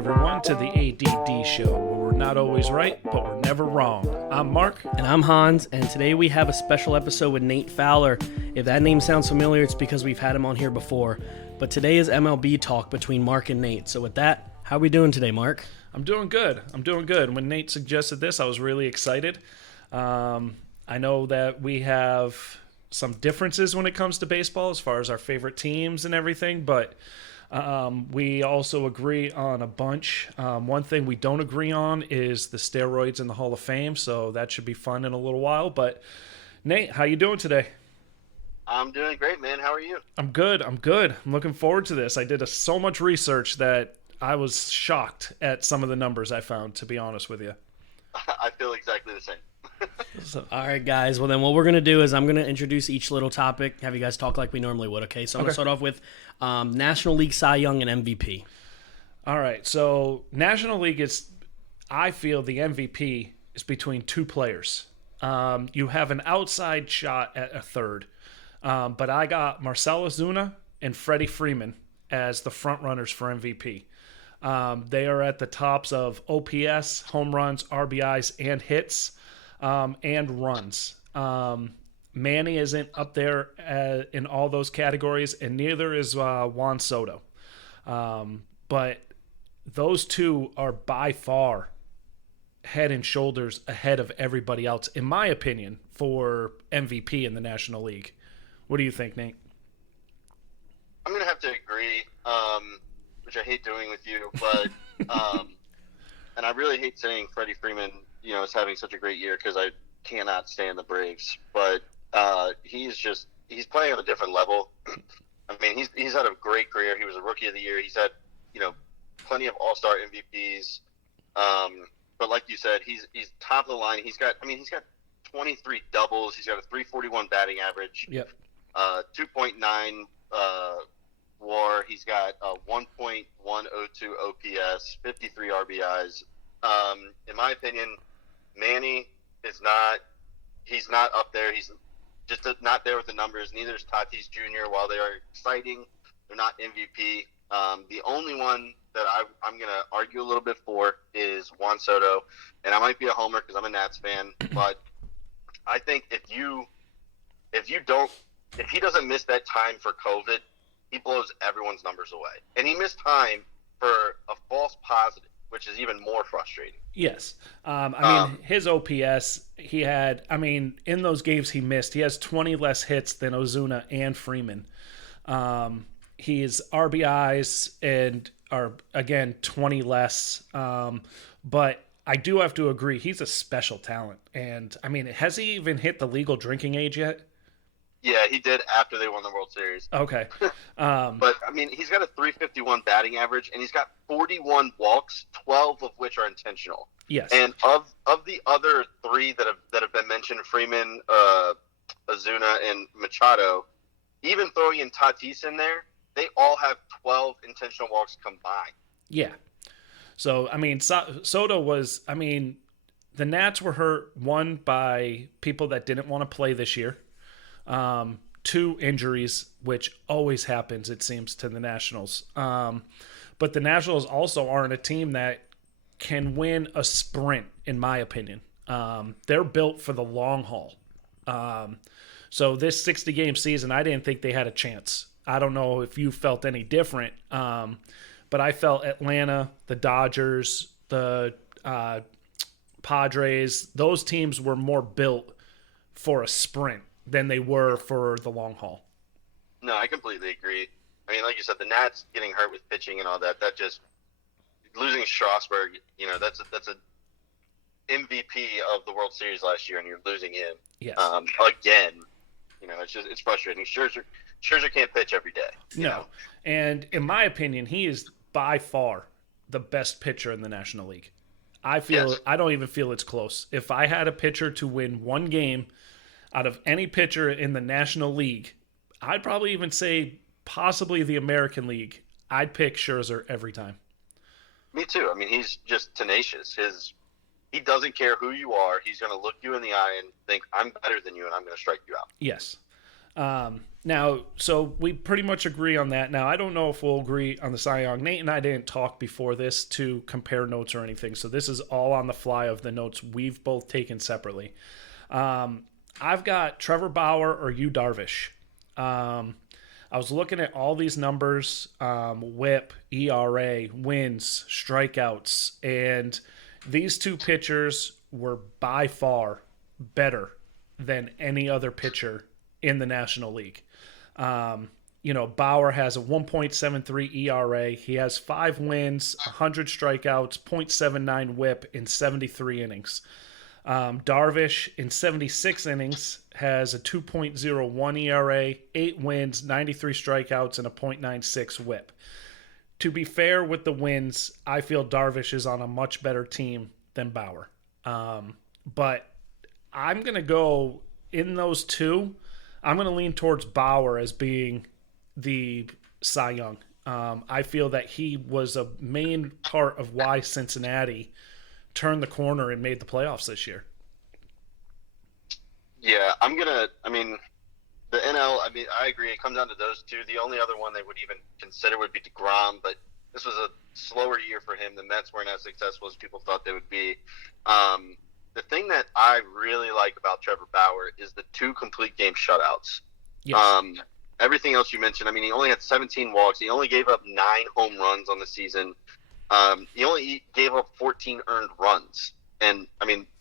everyone, to the A.D.D show, where we're not always right, but we're never wrong. I'm Mark. And I'm Hans, and today we have a special episode with Nate Fowler. If that name sounds familiar, it's because we've had him on here before. But today is MLB talk between Mark and Nate. So with that, how are we doing today, Mark? I'm doing good. When Nate suggested this, I was really excited. I know that we have some differences when it comes to baseball as far as our favorite teams and everything, but we also agree on a bunch. One thing we don't agree on is the steroids in the Hall of Fame, so that should be fun in a little while. But Nate, how you doing today? I'm doing great, man. How are you? I'm good. I'm looking forward to this. I did so much research that I was shocked at some of the numbers I found, to be honest with you. I feel exactly the same. All right, guys. Well, then what we're going to do is I'm going to introduce each little topic, have you guys talk like we normally would, okay? So I'm going to start off with National League Cy Young and MVP. All right, so National League I feel the MVP is between two players. You have an outside shot at a third, but I got Marcell Ozuna and Freddie Freeman as the front runners for MVP. They are at the tops of OPS, home runs, RBIs, and hits, and runs. Manny isn't up there in all those categories, and neither is Juan Soto. But those two are by far head and shoulders ahead of everybody else, in my opinion, for MVP in the National League. What do you think, Nate? I'm going to have to agree, which I hate doing with you, but and I really hate saying Freddie Freeman, is having such a great year because I cannot stand the Braves, but he's playing at a different level. I mean, he's had a great career. He was a Rookie of the Year. He's had, plenty of All-Star MVPs. But like you said, he's top of the line. He's got 23 doubles. He's got a 341 batting average. Yep. 2.9 WAR. He's got a 1.102 OPS, 53 RBIs. In my opinion, Manny he's not up there. He's just not there with the numbers. Neither is Tatis Jr. While they are exciting, they're not MVP. The only one that I'm going to argue a little bit for is Juan Soto. And I might be a homer because I'm a Nats fan, but I think if he doesn't miss that time for COVID, he blows everyone's numbers away. And he missed time for a false positive, which is even more frustrating. Yes. His OPS, in those games he missed, he has 20 less hits than Ozuna and Freeman. His RBIs are, again, 20 less. But I do have to agree, he's a special talent. And, has he even hit the legal drinking age yet? Yeah, he did after they won the World Series. Okay. But, he's got a 351 batting average, and he's got 41 walks, 12 of which are intentional. Yes. And of the other three that have been mentioned, Freeman, Ozuna, and Machado, even throwing in Tatis in there, they all have 12 intentional walks combined. Yeah. So, Soto was, the Nats were hurt, one, by people that didn't want to play this year. Two, injuries, which always happens, it seems, to the Nationals. But the Nationals also aren't a team that can win a sprint, in my opinion. They're built for the long haul. So this 60-game season, I didn't think they had a chance. I don't know if you felt any different, but I felt Atlanta, the Dodgers, the Padres, those teams were more built for a sprint than they were for the long haul. No, I completely agree. Like you said, the Nats getting hurt with pitching and all that just losing Strasburg, that's a MVP of the World Series last year, and you're losing him. Yes. Again. It's frustrating. Scherzer can't pitch every day. No. And in my opinion, he is by far the best pitcher in the National League. I don't even feel it's close. If I had a pitcher to win one game out of any pitcher in the National League, I'd probably even say possibly the American League, I'd pick Scherzer every time. Me too. He's just tenacious. He doesn't care who you are. He's going to look you in the eye and think, I'm better than you, and I'm going to strike you out. Yes. Now, so we pretty much agree on that. Now, I don't know if we'll agree on the Cy Young. Nate and I didn't talk before this to compare notes or anything, so this is all on the fly of the notes we've both taken separately. I've got Trevor Bauer or Yu Darvish. I was looking at all these numbers, WHIP, ERA, wins, strikeouts, and these two pitchers were by far better than any other pitcher in the National League. Bauer has a 1.73 ERA. He has 5 wins, 100 strikeouts, .79 WHIP in 73 innings. Darvish in 76 innings has a 2.01 ERA, 8 wins, 93 strikeouts, and a .96 WHIP. To be fair with the wins, I feel Darvish is on a much better team than Bauer. But I'm going to go in those two. I'm going to lean towards Bauer as being the Cy Young. I feel that he was a main part of why Cincinnati turned the corner and made the playoffs this year. Yeah, the NL, I agree. It comes down to those two. The only other one they would even consider would be DeGrom, but this was a slower year for him. The Mets weren't as successful as people thought they would be. The thing that I really like about Trevor Bauer is the 2 complete game shutouts. Yes. Everything else you mentioned, he only had 17 walks. He only gave up 9 home runs on the season. He only gave up 14 earned runs. And,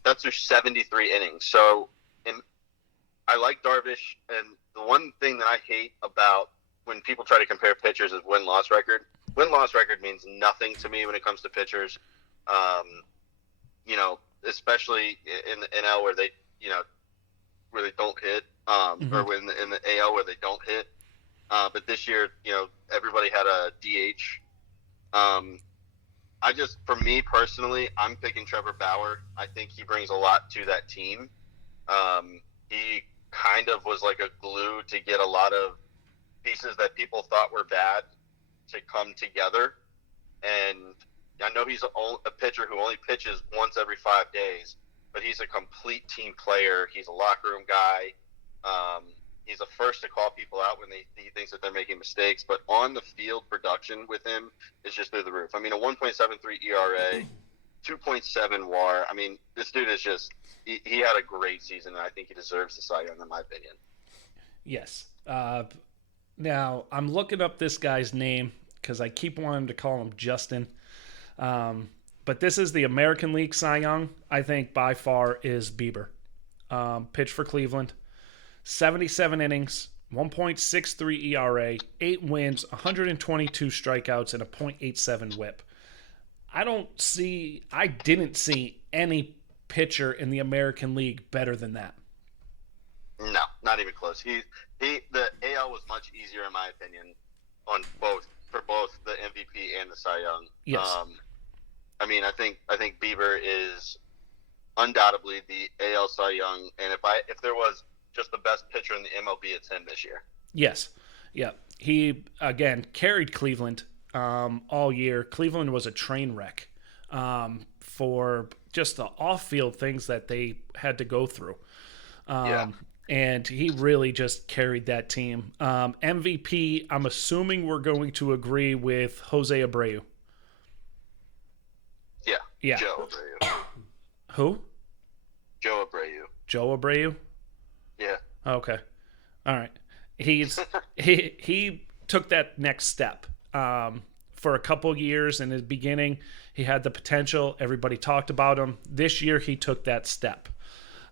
that's through 73 innings. So, I like Darvish. And the one thing that I hate about when people try to compare pitchers is win-loss record. Win-loss record means nothing to me when it comes to pitchers. Especially in the NL where they don't hit, or in the AL where they don't hit. But this year, everybody had a DH. For me personally, I'm picking Trevor Bauer. I think he brings a lot to that team. He kind of was like a glue to get a lot of pieces that people thought were bad to come together. And I know he's a pitcher who only pitches once every 5 days, but he's a complete team player. He's a locker room guy. He's the first to call people out when he thinks that they're making mistakes. But on the field, production with him is just through the roof. A 1.73 ERA, 2.7 WAR. This dude is just he had a great season, and I think he deserves the Cy Young, in my opinion. Yes. Now, I'm looking up this guy's name because I keep wanting to call him Justin. But this is the American League Cy Young. I think by far is Bieber. Pitched for Cleveland. 77 innings, 1.63 ERA, 8 wins, 122 strikeouts, and a .87 WHIP. I didn't see any pitcher in the American League better than that. No, not even close. The AL was much easier, in my opinion, for both the MVP and the Cy Young. Yes. I think Bieber is undoubtedly the AL Cy Young, and if there was just the best pitcher in the MLB, it's him this year. Yes. Yeah. He, again, carried Cleveland all year. Cleveland was a train wreck for just the off-field things that they had to go through. And he really just carried that team. MVP, I'm assuming we're going to agree with Jose Abreu. Yeah. Joe Abreu. Who? Joe Abreu. Joe Abreu? Yeah. Okay. All right. He took that next step. For a couple years in the beginning, he had the potential. Everybody talked about him. This year, he took that step.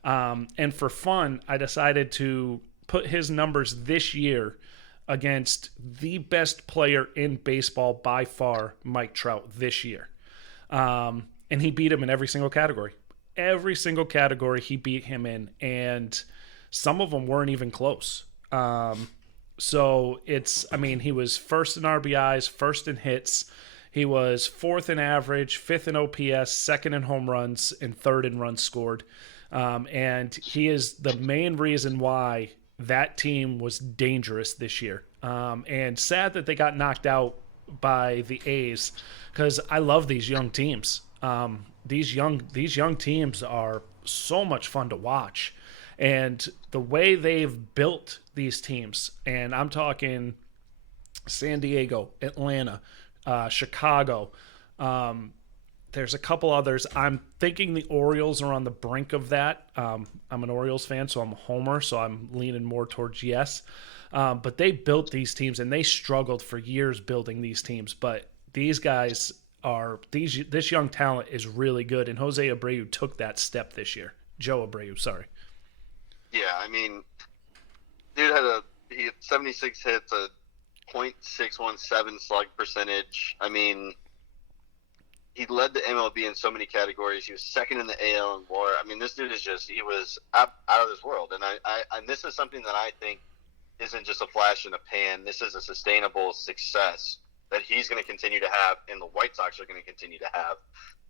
And for fun, I decided to put his numbers this year against the best player in baseball by far, Mike Trout, this year. And he beat him in every single category. Every single category he beat him in, and some of them weren't even close. So he was first in RBIs, first in hits. He was fourth in average, fifth in OPS, second in home runs, and third in runs scored. And he is the main reason why that team was dangerous this year. And sad that they got knocked out by the A's, because I love these young teams. These young teams are so much fun to watch. And the way they've built these teams, and I'm talking San Diego, Atlanta, Chicago. There's a couple others. I'm thinking the Orioles are on the brink of that. I'm an Orioles fan, so I'm a homer, so I'm leaning more towards yes. But they built these teams, and they struggled for years building these teams. But these guys this young talent is really good, and Jose Abreu took that step this year. Joe Abreu, sorry. Yeah, I mean, dude he had 76 hits, a .617 slug percentage. I mean, he led the MLB in so many categories. He was second in the AL in WAR. I mean, this dude he was out of this world. And and this is something that I think isn't just a flash in the pan. This is a sustainable success that he's going to continue to have, and the White Sox are going to continue to have,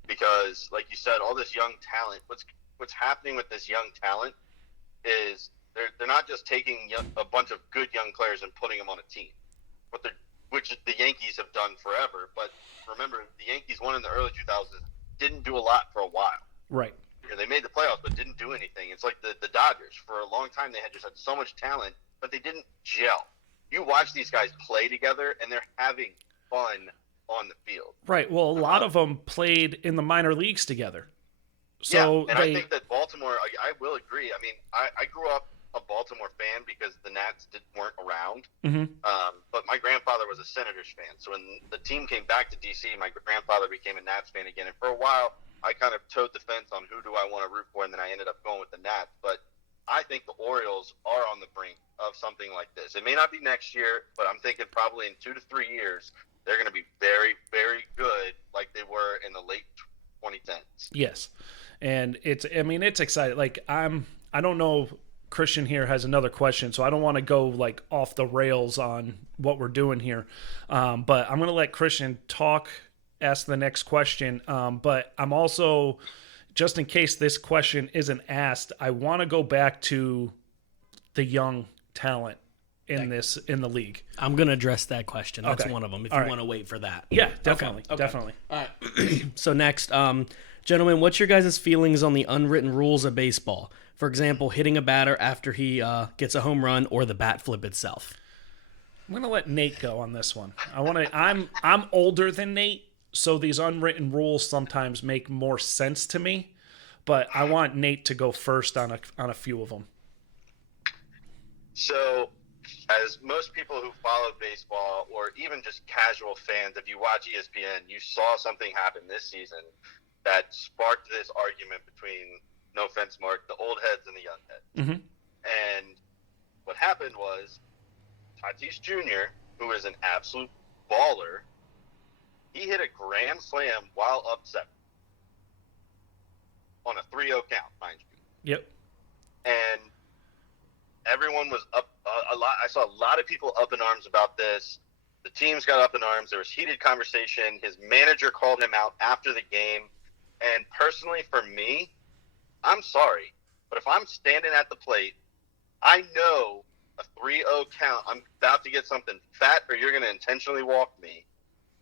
because, like you said, all this young talent. What's happening with this young talent is they're not just taking a bunch of good young players and putting them on a team, which the Yankees have done forever. But remember, the Yankees won in the early 2000s, didn't do a lot for a while. Right. They made the playoffs, but didn't do anything. It's like the Dodgers. For a long time, they had so much talent, but they didn't gel. You watch these guys play together, and they're having fun on the field. Right. Well, a lot of them played in the minor leagues together. So yeah, and I think that Baltimore, I will agree. I mean, I grew up a Baltimore fan because the Nats weren't around. Mm-hmm. But my grandfather was a Senators fan. So when the team came back to D.C., my grandfather became a Nats fan again. And for a while, I kind of towed the fence on who do I want to root for, and then I ended up going with the Nats. But I think the Orioles are on the brink of something like this. It may not be next year, but I'm thinking probably in 2 to 3 years, they're going to be very, very good like they were in the late 2010s. Yes. And it's exciting. Like I don't know, Christian here has another question, so I don't want to go like off the rails on what we're doing here. But I'm going to let Christian ask the next question. But I'm also, just in case this question isn't asked, I want to go back to the young talent in the league. I'm going to address that question. That's Okay. one of them, if All you right. want to wait for that. Yeah, definitely. Okay. Definitely. All right. So next, gentlemen, what's your guys' feelings on the unwritten rules of baseball? For example, hitting a batter after he gets a home run, or the bat flip itself. I'm going to let Nate go on this one. I'm older than Nate, so these unwritten rules sometimes make more sense to me, but I want Nate to go first on a few of them. So, as most people who follow baseball, or even just casual fans, if you watch ESPN, you saw something happen this season that sparked this argument between, no offense, Mark, the old heads and the young heads. Mm-hmm. And what happened was Tatis Jr., who is an absolute baller, he hit a grand slam while up 7 on a 3-0 count, mind you. Yep. And everyone was up a lot. I saw a lot of people up in arms about this. The teams got up in arms. There was heated conversation. His manager called him out after the game. And personally, for me, I'm sorry, but if I'm standing at the plate, I know a 3-0 count, I'm about to get something fat, or you're going to intentionally walk me.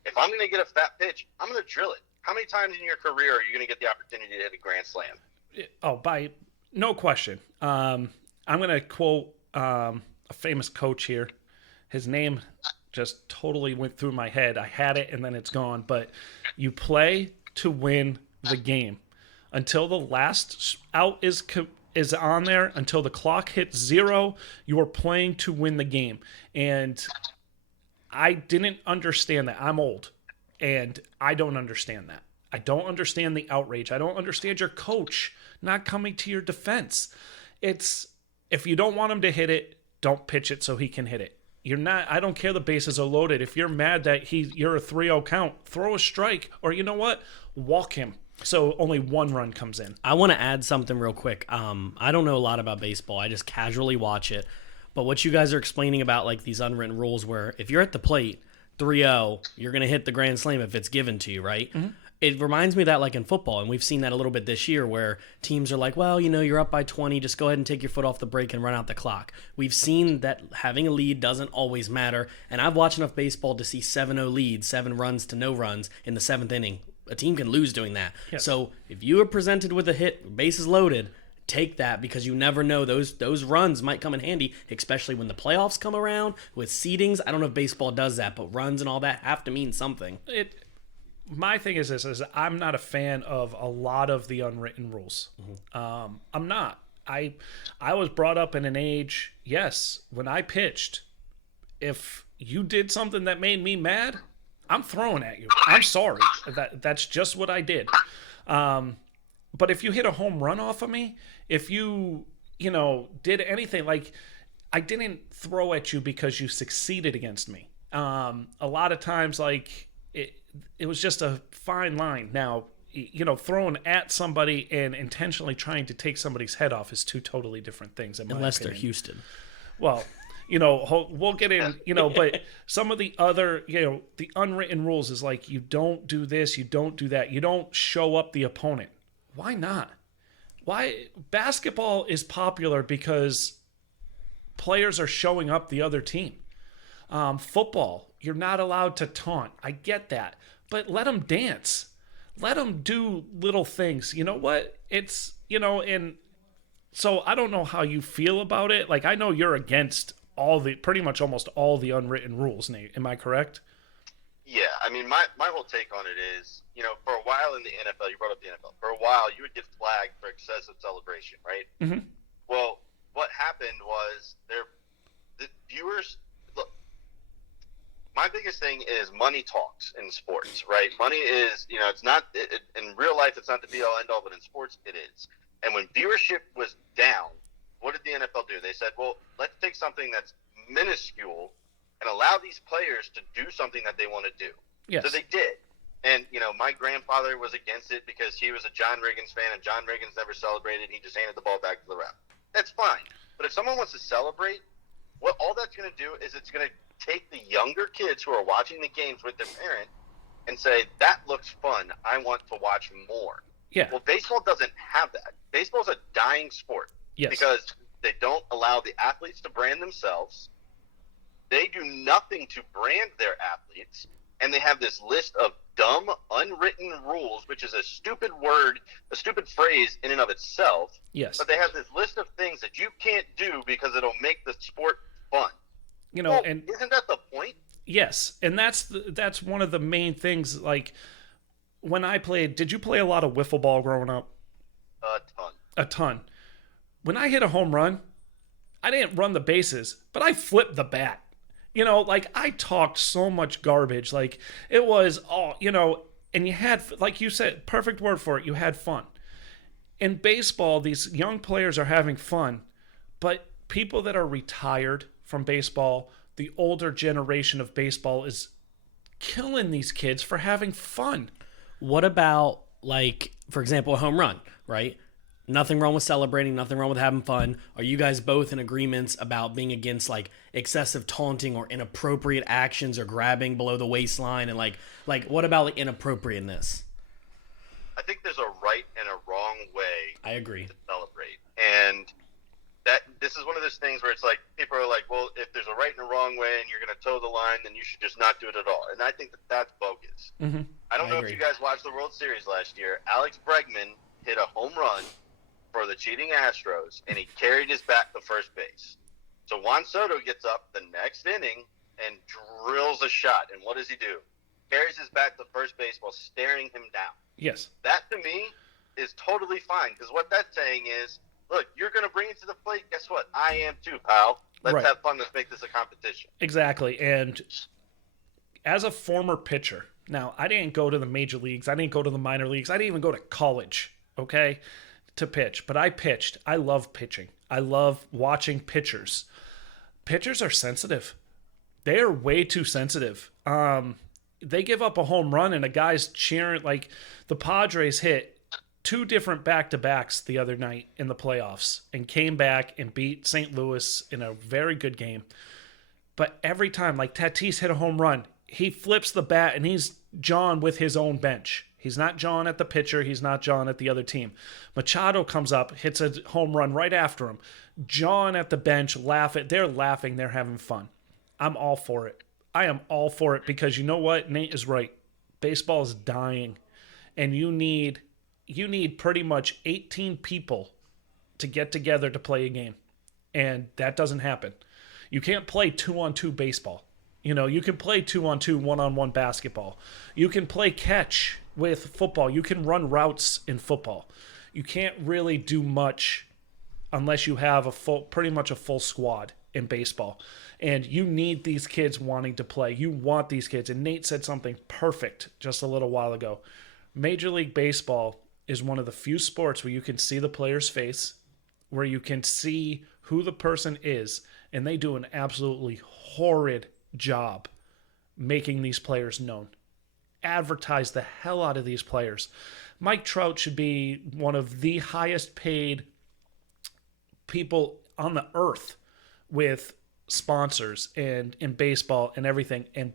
If I'm going to get a fat pitch, I'm going to drill it. How many times in your career are you going to get the opportunity to hit a grand slam? Oh, no question. I'm going to quote a famous coach here. His name just totally went through my head. I had it and then it's gone. But you play to win the game. Until the last out is on there, until the clock hits 0, you are playing to win the game. And I didn't understand that. I'm old, and I don't understand that. I don't understand the outrage. I don't understand your coach not coming to your defense. It's, if you don't want him to hit it, don't pitch it so he can hit it. I don't care the bases are loaded. If you're mad that you're a 3-0 count, throw a strike, or you know what? Walk him. So only one run comes in. I want to add something real quick. I don't know a lot about baseball. I just casually watch it. But what you guys are explaining about, like, these unwritten rules where if you're at the plate, 3-0, you're going to hit the grand slam if it's given to you, right? Mm-hmm. It reminds me of that, like, in football, and we've seen that a little bit this year, where teams are like, well, you're up by 20, just go ahead and take your foot off the brake and run out the clock. We've seen that having a lead doesn't always matter, and I've watched enough baseball to see 7-0 leads, 7 runs to no runs in the 7th inning. A team can lose doing that. Yes. So if you are presented with a hit, bases loaded, take that because you never know, those runs might come in handy, especially when the playoffs come around with seedings. I don't know if baseball does that, but runs and all that have to mean something. My thing is this: is I'm not a fan of a lot of the unwritten rules. I'm not. I was brought up in an age, yes, when I pitched, if you did something that made me mad, I'm throwing at you. I'm sorry. That's just what I did. But if you hit a home run off of me, if you did anything, like, I didn't throw at you because you succeeded against me. A lot of times, like, it was just a fine line. Now, throwing at somebody and intentionally trying to take somebody's head off is two totally different things. Unless they're Houston. Well, we'll get in, but some of the other, the unwritten rules is like, you don't do this, you don't do that, you don't show up the opponent. Why not? Why? Basketball is popular because players are showing up the other team. Football, you're not allowed to taunt. I get that, but let them dance. Let them do little things. You know what? It's, and so I don't know how you feel about it. Like, I know you're against pretty much almost all the unwritten rules, Nate. Am I correct? Yeah, I mean, my whole take on it is, for a while in the NFL, you brought up the NFL, for a while you would get flagged for excessive celebration, right? Mm-hmm. Well, what happened was the viewers, look, my biggest thing is money talks in sports, right? Money is, it's not, in real life, it's not the be-all, end-all, but in sports, it is. And when viewership was down, what did the NFL do? They said, well, let's take something that's minuscule and allow these players to do something that they want to do. Yes. So they did. And, my grandfather was against it because he was a John Riggins fan, and John Riggins never celebrated. He just handed the ball back to the ref. That's fine. But if someone wants to celebrate, all that's going to do is it's going to take the younger kids who are watching the games with their parent and say, that looks fun. I want to watch more. Yeah. Well, baseball doesn't have that. Baseball's a dying sport. Yes. Because they don't allow the athletes to brand themselves. They do nothing to brand their athletes. And they have this list of dumb, unwritten rules, which is a stupid word, a stupid phrase in and of itself. Yes. But they have this list of things that you can't do because it'll make the sport fun. And isn't that the point? Yes. And that's one of the main things. Like, when I played, did you play a lot of wiffle ball growing up? A ton. When I hit a home run, I didn't run the bases, but I flipped the bat. Like, I talked so much garbage. Like, it was and you had, like you said, perfect word for it, you had fun. In baseball, these young players are having fun, but people that are retired from baseball, the older generation of baseball is killing these kids for having fun. What about, like, for example, a home run, right? Nothing wrong with celebrating, nothing wrong with having fun. Are you guys both in agreements about being against, like, excessive taunting or inappropriate actions or grabbing below the waistline? And like what about, like, inappropriateness? I think there's a right and a wrong way. I agree. To celebrate. And this is one of those things where it's like, people are like, well, if there's a right and a wrong way and you're going to toe the line, then you should just not do it at all. And I think that's bogus. Mm-hmm. I don't know if you guys watched the World Series last year. Alex Bregman hit a home run for the cheating Astros, and he carried his bat to first base. So Juan Soto gets up the next inning and drills a shot. And what does he do? Carries his bat to first base while staring him down. Yes. That, to me, is totally fine, because what that's saying is, look, you're going to bring it to the plate. Guess what? I am too, pal. Let's have fun. Let's make this a competition. Exactly. And as a former pitcher, now, I didn't go to the major leagues. I didn't go to the minor leagues. I didn't even go to college, okay, to pitch. But I pitched. I love pitching. I love watching pitchers. Pitchers are sensitive. They are way too sensitive. They give up a home run and a guy's cheering. Like, the Padres hit 2 different back-to-backs the other night in the playoffs and came back and beat St. Louis in a very good game. But every time, like, Tatis hit a home run, he flips the bat and he's John with his own bench. He's not John at the pitcher. He's not John at the other team. Machado comes up, hits a home run right after him. John at the bench, they're laughing. They're having fun. I'm all for it. I am all for it, because you know what? Nate is right. Baseball is dying, and you need pretty much 18 people to get together to play a game. And that doesn't happen. You can't play 2-on-2 baseball. You can play 2-on-2, 1-on-1 basketball. You can play catch with football. You can run routes in football. You can't really do much unless you have pretty much a full squad in baseball. And you need these kids wanting to play. You want these kids. And Nate said something perfect just a little while ago. Major League Baseball is one of the few sports where you can see the player's face, where you can see who the person is, and they do an absolutely horrid job making these players known. Advertise the hell out of these players. Mike Trout should be one of the highest paid people on the earth with sponsors and in baseball and everything. And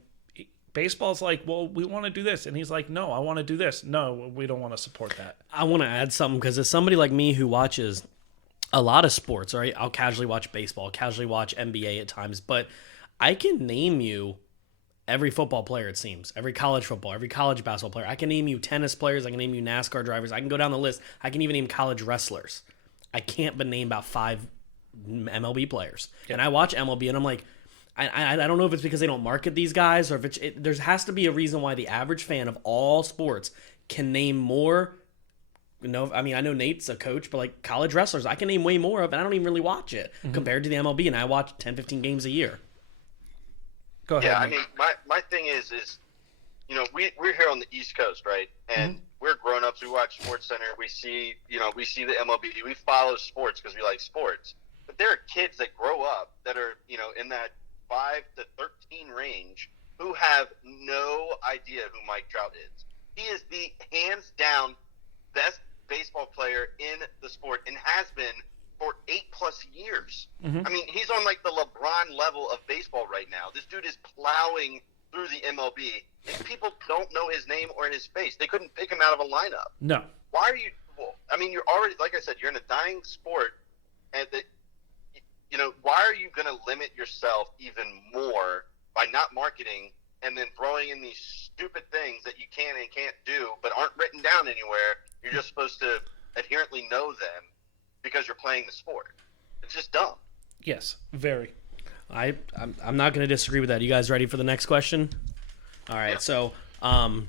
baseball's like, well, we want to do this. And he's like, no, I want to do this. No, we don't want to support that. I want to add something because as somebody like me who watches a lot of sports, right? I'll casually watch baseball, casually watch NBA at times, but I can name you every football player, it seems, every college football, every college basketball player. I can name you tennis players. I can name you NASCAR drivers. I can go down the list. I can even name college wrestlers. I can't but name about 5 MLB players. Yeah. And I watch MLB and I'm like, I don't know if it's because they don't market these guys or if there has to be a reason why the average fan of all sports can name more. I know Nate's a coach, but like college wrestlers, I can name way more of, and I don't even really watch it compared to the MLB, and I watch 10, 15 games a year. Go ahead. Yeah, I mean, my thing is we're here on the East Coast, right? And we're grown-ups. We watch Sports Center. We see the MLB. We follow sports because we like sports. But there are kids that grow up that are, in that 5 to 13 range who have no idea who Mike Trout is. He is the hands-down best baseball player in the sport and has been for 8+ years. I mean, he's on like the LeBron level of baseball right now. This dude is plowing through the MLB, and people don't know his name or his face. They couldn't pick him out of a lineup. No. Why are you? Well, I mean, you're already, like I said, you're in a dying sport, and why are you going to limit yourself even more by not marketing and then throwing in these stupid things that you can and can't do but aren't written down anywhere? You're just supposed to adherently know them because you're playing the sport. It's just dumb. Yes, very. I'm not going to disagree with that. You guys ready for the next question? All right, yeah. So I'm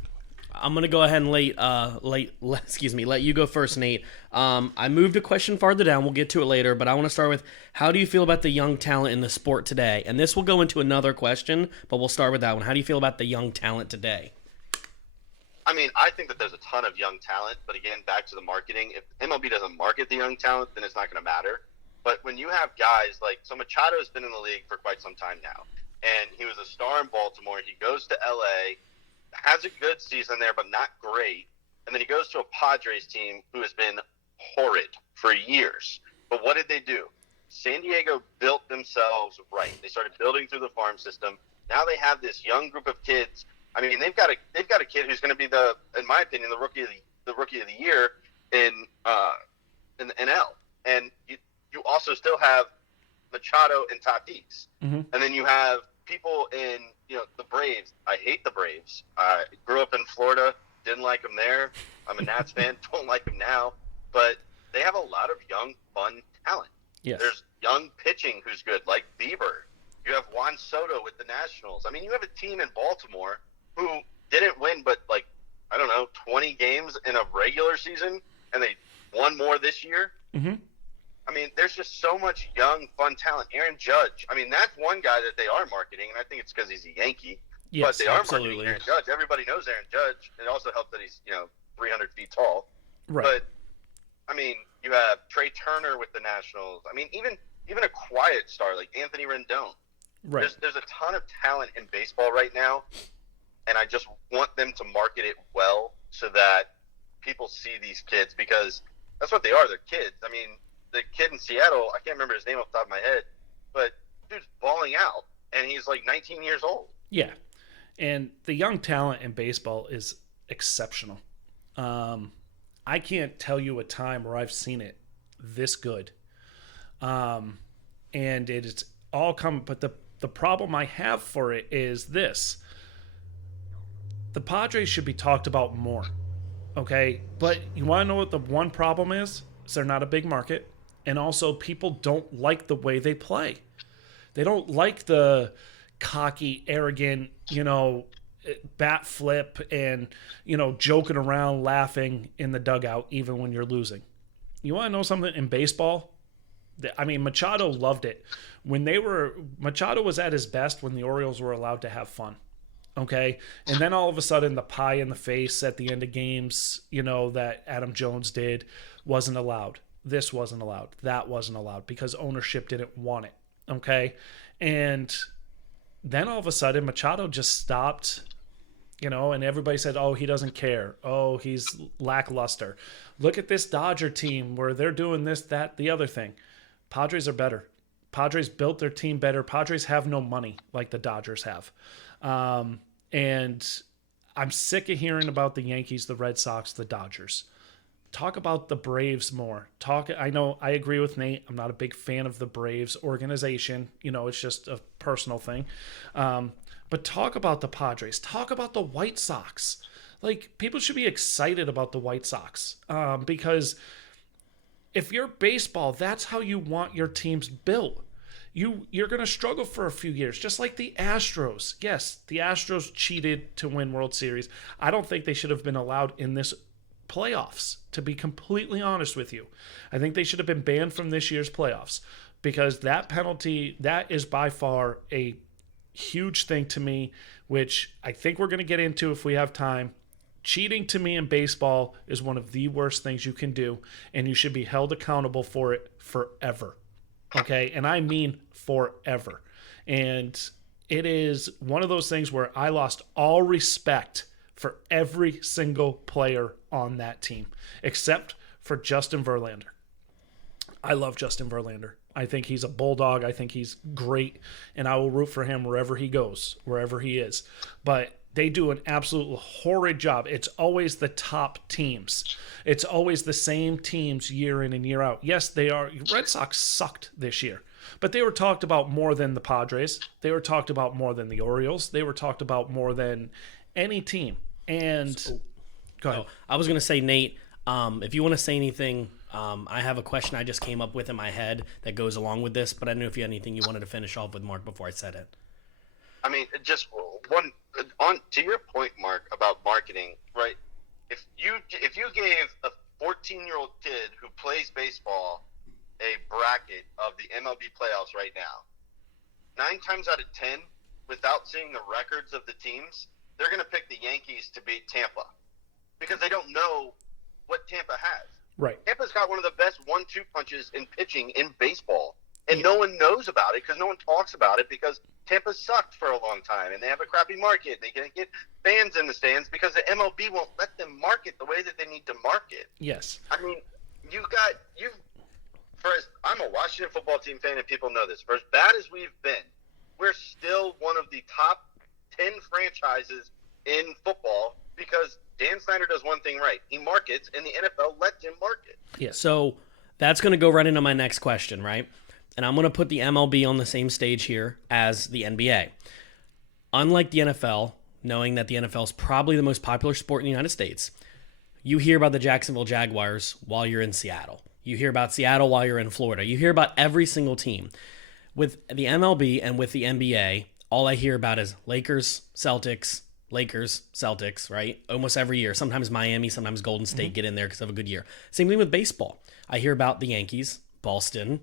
going to go ahead and let you go first, Nate. I moved a question farther down. We'll get to it later, but I want to start with, how do you feel about the young talent in the sport today? And this will go into another question, but we'll start with that one. How do you feel about the young talent today? I mean, I think that there's a ton of young talent, but again, back to the marketing. If MLB doesn't market the young talent, then it's not going to matter. But when you have guys like, so Machado's been in the league for quite some time now, and he was a star in Baltimore. He goes to LA, has a good season there, but not great. And then he goes to a Padres team who has been horrid for years. But what did they do? San Diego built themselves right. They started building through the farm system. Now they have this young group of kids. I mean, they've got a kid who's going to be in my opinion, the rookie of the year in the NL. And you also still have Machado and Tatis, and then you have people in the Braves. I hate the Braves. I grew up in Florida, didn't like them there. I'm a Nats fan, don't like them now. But they have a lot of young, fun talent. Yes. There's young pitching who's good, like Bieber. You have Juan Soto with the Nationals. I mean, you have a team in Baltimore who didn't win but 20 games in a regular season, and they won more this year. I mean, there's just so much young, fun talent. Aaron Judge. I mean, that's one guy that they are marketing, and I think it's because he's a Yankee. Yes, but they are absolutely. marketing Aaron Judge. Everybody knows Aaron Judge. It also helps that he's 300 feet tall. Right. But I mean, you have Trey Turner with the Nationals. I mean, even a quiet star like Anthony Rendon. Right. There's a ton of talent in baseball right now, and I just want them to market it well so that people see these kids, because that's what they are. They're kids. I mean, the kid in Seattle, I can't remember his name off the top of my head, but dude's balling out, and he's like 19 years old. Yeah, and the young talent in baseball is exceptional. I can't tell you a time where I've seen it this good. And it's all come, but the problem I have for it is this. The Padres should be talked about more, okay? But you want to know what the one problem is? They're not a big market. And also, people don't like the way they play. They don't like the cocky, arrogant, bat flip and, joking around, laughing in the dugout, even when you're losing. You want to know something in baseball? I mean, Machado loved it. Machado was at his best when the Orioles were allowed to have fun. Okay. And then all of a sudden, the pie in the face at the end of games, that Adam Jones did wasn't allowed. This wasn't allowed. That wasn't allowed because ownership didn't want it. Okay. And then all of a sudden, Machado just stopped, and everybody said, oh, he doesn't care. Oh, he's lackluster. Look at this Dodger team where they're doing this, that, the other thing. Padres are better. Padres built their team better. Padres have no money like the Dodgers have. And I'm sick of hearing about the Yankees, the Red Sox, the Dodgers. Talk about the Braves more. I know I agree with Nate. I'm not a big fan of the Braves organization. It's just a personal thing. But talk about the Padres. Talk about the White Sox. Like, people should be excited about the White Sox because if you're baseball, that's how you want your teams built. You're going to struggle for a few years, just like the Astros. Yes, the Astros cheated to win World Series. I don't think they should have been allowed in this playoffs, to be completely honest with you. I think they should have been banned from this year's playoffs because that penalty, that is by far a huge thing to me, which I think we're going to get into if we have time. Cheating to me in baseball is one of the worst things you can do, and you should be held accountable for it forever. Okay? And I mean forever. And it is one of those things where I lost all respect for every single player on that team, except for Justin Verlander. I love Justin Verlander. I think he's a bulldog. I think he's great, and I will root for him wherever he goes, wherever he is. But they do an absolute horrid job. It's always the top teams. It's always the same teams year in and year out. Yes, they are. Red Sox sucked this year, but they were talked about more than the Padres. They were talked about more than the Orioles. They were talked about more than any team. And go ahead. I was going to say, Nate, if you want to say anything, I have a question I just came up with in my head that goes along with this, but I don't know if you had anything you wanted to finish off with, Mark, before I said it. I mean, just one to your point, Mark, about marketing, right? If you gave a 14-year-old kid who plays baseball a bracket of the MLB playoffs right now, 9 times out of 10, without seeing the records of the teams, they're going to pick the Yankees to beat Tampa because they don't know what Tampa has. Right. Tampa's got one of the best 1-2 punches in pitching in baseball, and no one knows about it because no one talks about it because Tampa sucked for a long time, and they have a crappy market. They can't get fans in the stands because the MLB won't let them market the way that they need to market. Yes. I mean, I'm a Washington football team fan, and people know this. For as bad as we've been, we're still one of the top 10 franchises in football because Dan Snyder does one thing right. He markets, and the NFL lets him market. Yeah. So that's going to go right into my next question, right? And I'm going to put the MLB on the same stage here as the NBA. Unlike the NFL, knowing that the NFL is probably the most popular sport in the United States, you hear about the Jacksonville Jaguars while you're in Seattle. You hear about Seattle while you're in Florida. You hear about every single team. With the MLB and with the NBA, all I hear about is Lakers, Celtics, right? Almost every year. Sometimes Miami, sometimes Golden State get in there because of a good year. Same thing with baseball. I hear about the Yankees, Boston,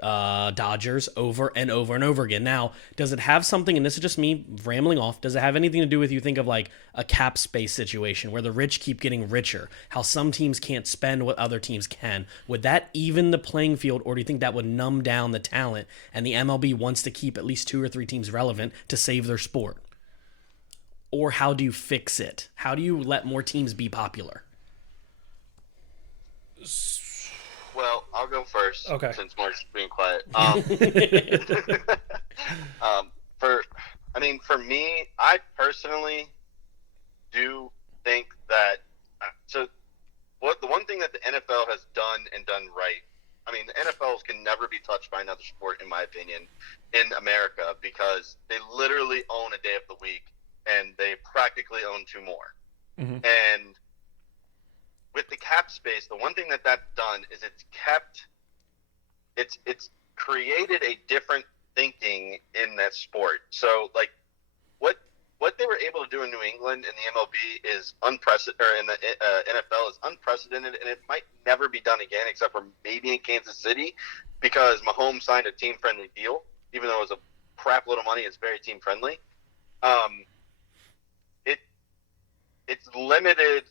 Dodgers over and over and over again. Now, does it have something, and this is just me rambling off, does it have anything to do with, you think of like a cap space situation where the rich keep getting richer, how some teams can't spend what other teams can? Would that even the playing field, or do you think that would numb down the talent and the MLB wants to keep at least 2 or 3 teams relevant to save their sport? Or how do you fix it? How do you let more teams be popular? Well, I'll go first. Okay. Since Mark's being quiet. For me, I personally do think that. The one thing that the NFL has done and done right. I mean, the NFLs can never be touched by another sport, in my opinion, in America because they literally own a day of the week and they practically own 2 more. Mm-hmm. And with the cap space, the one thing that that's done is it's kept it's created a different thinking in that sport. So like what they were able to do in New England in the MLB is unprecedented, or in the NFL is unprecedented, and it might never be done again, except for maybe in Kansas City, because Mahomes signed a team-friendly deal. Even though it was a crap load of money, it's very team-friendly. It's limited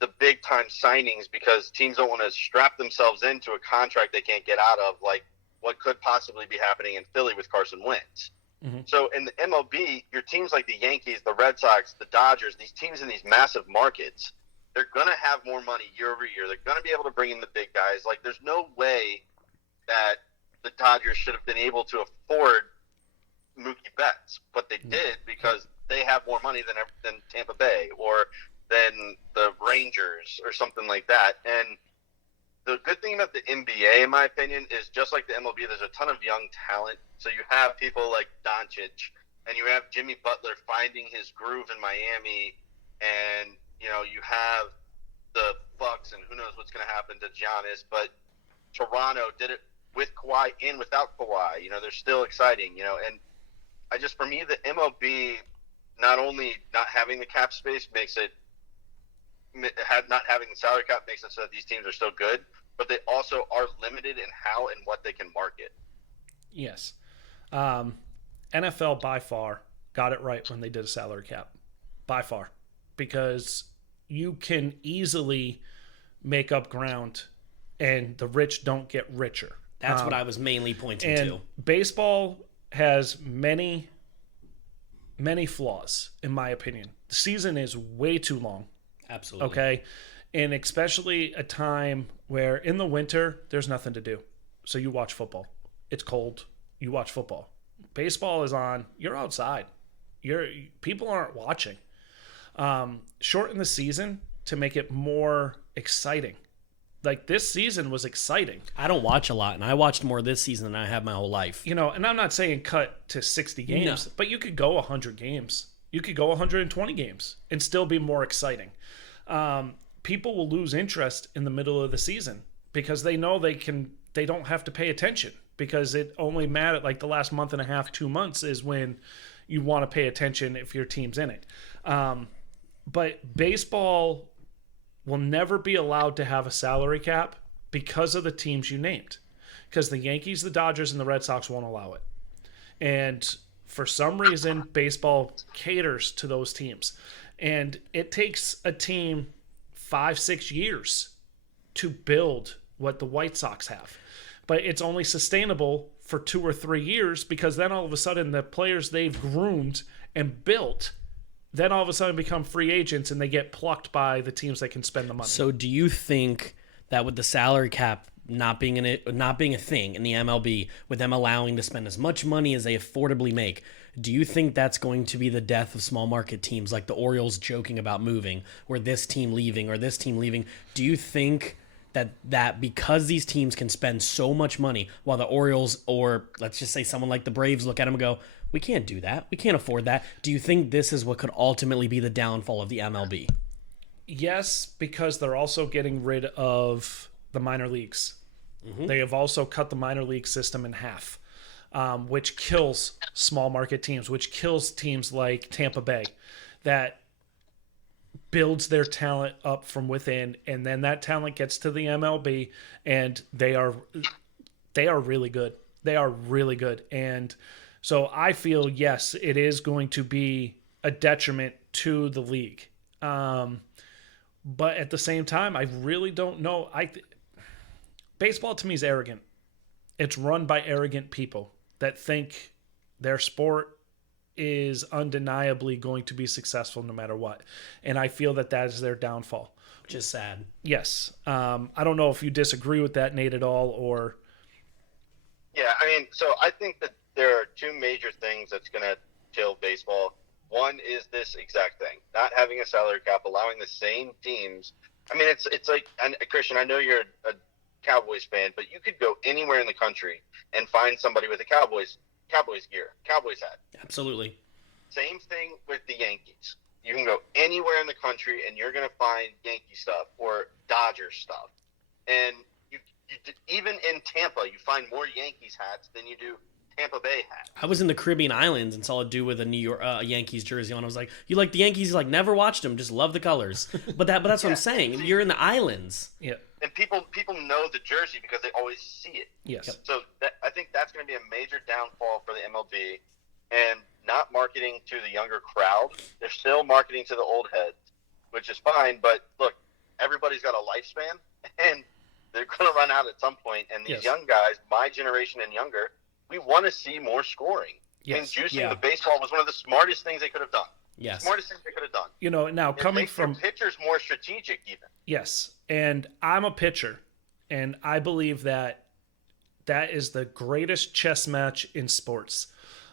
the big-time signings because teams don't want to strap themselves into a contract they can't get out of, like what could possibly be happening in Philly with Carson Wentz. Mm-hmm. So in the MLB, your teams like the Yankees, the Red Sox, the Dodgers, these teams in these massive markets, they're going to have more money year over year. They're going to be able to bring in the big guys. Like, there's no way that the Dodgers should have been able to afford Mookie Betts, but they did because they have more money than Tampa Bay or than the Rangers or something like that. And the good thing about the NBA, in my opinion, is just like the MLB, there's a ton of young talent. So you have people like Doncic, and you have Jimmy Butler finding his groove in Miami, and you have the Bucks, and who knows what's going to happen to Giannis. But Toronto did it with Kawhi and without Kawhi. They're still exciting. And for me, the MLB, not only not having the cap space makes it. Not having the salary cap makes it so that these teams are still good, but they also are limited in how and what they can market. Yes. NFL by far got it right when they did a salary cap. By far. Because you can easily make up ground and the rich don't get richer. That's what I was mainly pointing to. Baseball has many flaws, in my opinion. The season is way too long. Absolutely. Okay. And especially a time where in the winter, there's nothing to do. So you watch football. It's cold. You watch football. Baseball is on. You're outside. People aren't watching. Shorten the season to make it more exciting. Like, this season was exciting. I don't watch a lot, and I watched more this season than I have my whole life. And I'm not saying cut to 60 games, but you could go 100 games. You could go 120 games and still be more exciting. People will lose interest in the middle of the season because they know they don't have to pay attention, because it only matters like the last month and a half, 2 months is when you want to pay attention if your team's in it. But baseball will never be allowed to have a salary cap because of the teams you named, because the Yankees, the Dodgers, and the Red Sox won't allow it. And for some reason, baseball caters to those teams. And it takes a team 5-6 years to build what the White Sox have. But it's only sustainable for 2 or 3 years, because then all of a sudden the players they've groomed and built then all of a sudden become free agents and they get plucked by the teams that can spend the money. So do you think that with the salary cap not being a thing in the MLB, with them allowing to spend as much money as they affordably make, do you think that's going to be the death of small market teams like the Orioles joking about moving, or this team leaving, or this team leaving? Do you think that because these teams can spend so much money, while the Orioles, or let's just say someone like the Braves, look at them and go, we can't do that, we can't afford that? Do you think this is what could ultimately be the downfall of the MLB? Yes, because they're also getting rid of the minor leagues. Mm-hmm. They have also cut the minor league system in half, which kills small market teams, which kills teams like Tampa Bay, that builds their talent up from within, and then that talent gets to the MLB, and they are really good. They are really good. And so I feel, yes, it is going to be a detriment to the league. But at the same time, I really don't know. Baseball to me is arrogant. It's run by arrogant people that think their sport is undeniably going to be successful no matter what. And I feel that is their downfall. Which is sad. Yes. I don't know if you disagree with that, Nate, at all, or... Yeah, so I think that there are two major things that's going to kill baseball. One is this exact thing, not having a salary cap, allowing the same teams. It's like, and Christian, I know you're a Cowboys fan, but you could go anywhere in the country and find somebody with a Cowboys gear, Cowboys hat. Absolutely. Same thing with the Yankees. You can go anywhere in the country and you're going to find Yankee stuff or Dodgers stuff. And even in Tampa, you find more Yankees hats than you do Tampa Bay hats. I was in the Caribbean islands and saw a dude with a New York Yankees jersey on. I was like, "You like the Yankees?" He's like, "Never watched them, just love the colors." But that's what I'm saying. You're in the islands. Yeah. And people know the jersey because they always see it. Yes. So I think that's going to be a major downfall for the MLB, and not marketing to the younger crowd. They're still marketing to the old heads, which is fine. But look, everybody's got a lifespan, and they're going to run out at some point. And these young guys, my generation and younger, we want to see more scoring. Yes. And juicing the baseball was one of the smartest things they could have done. Yes. Smartest things they could have done. You know, now coming from pitchers more strategic even. Yes. And I'm a pitcher, and I believe that is the greatest chess match in sports.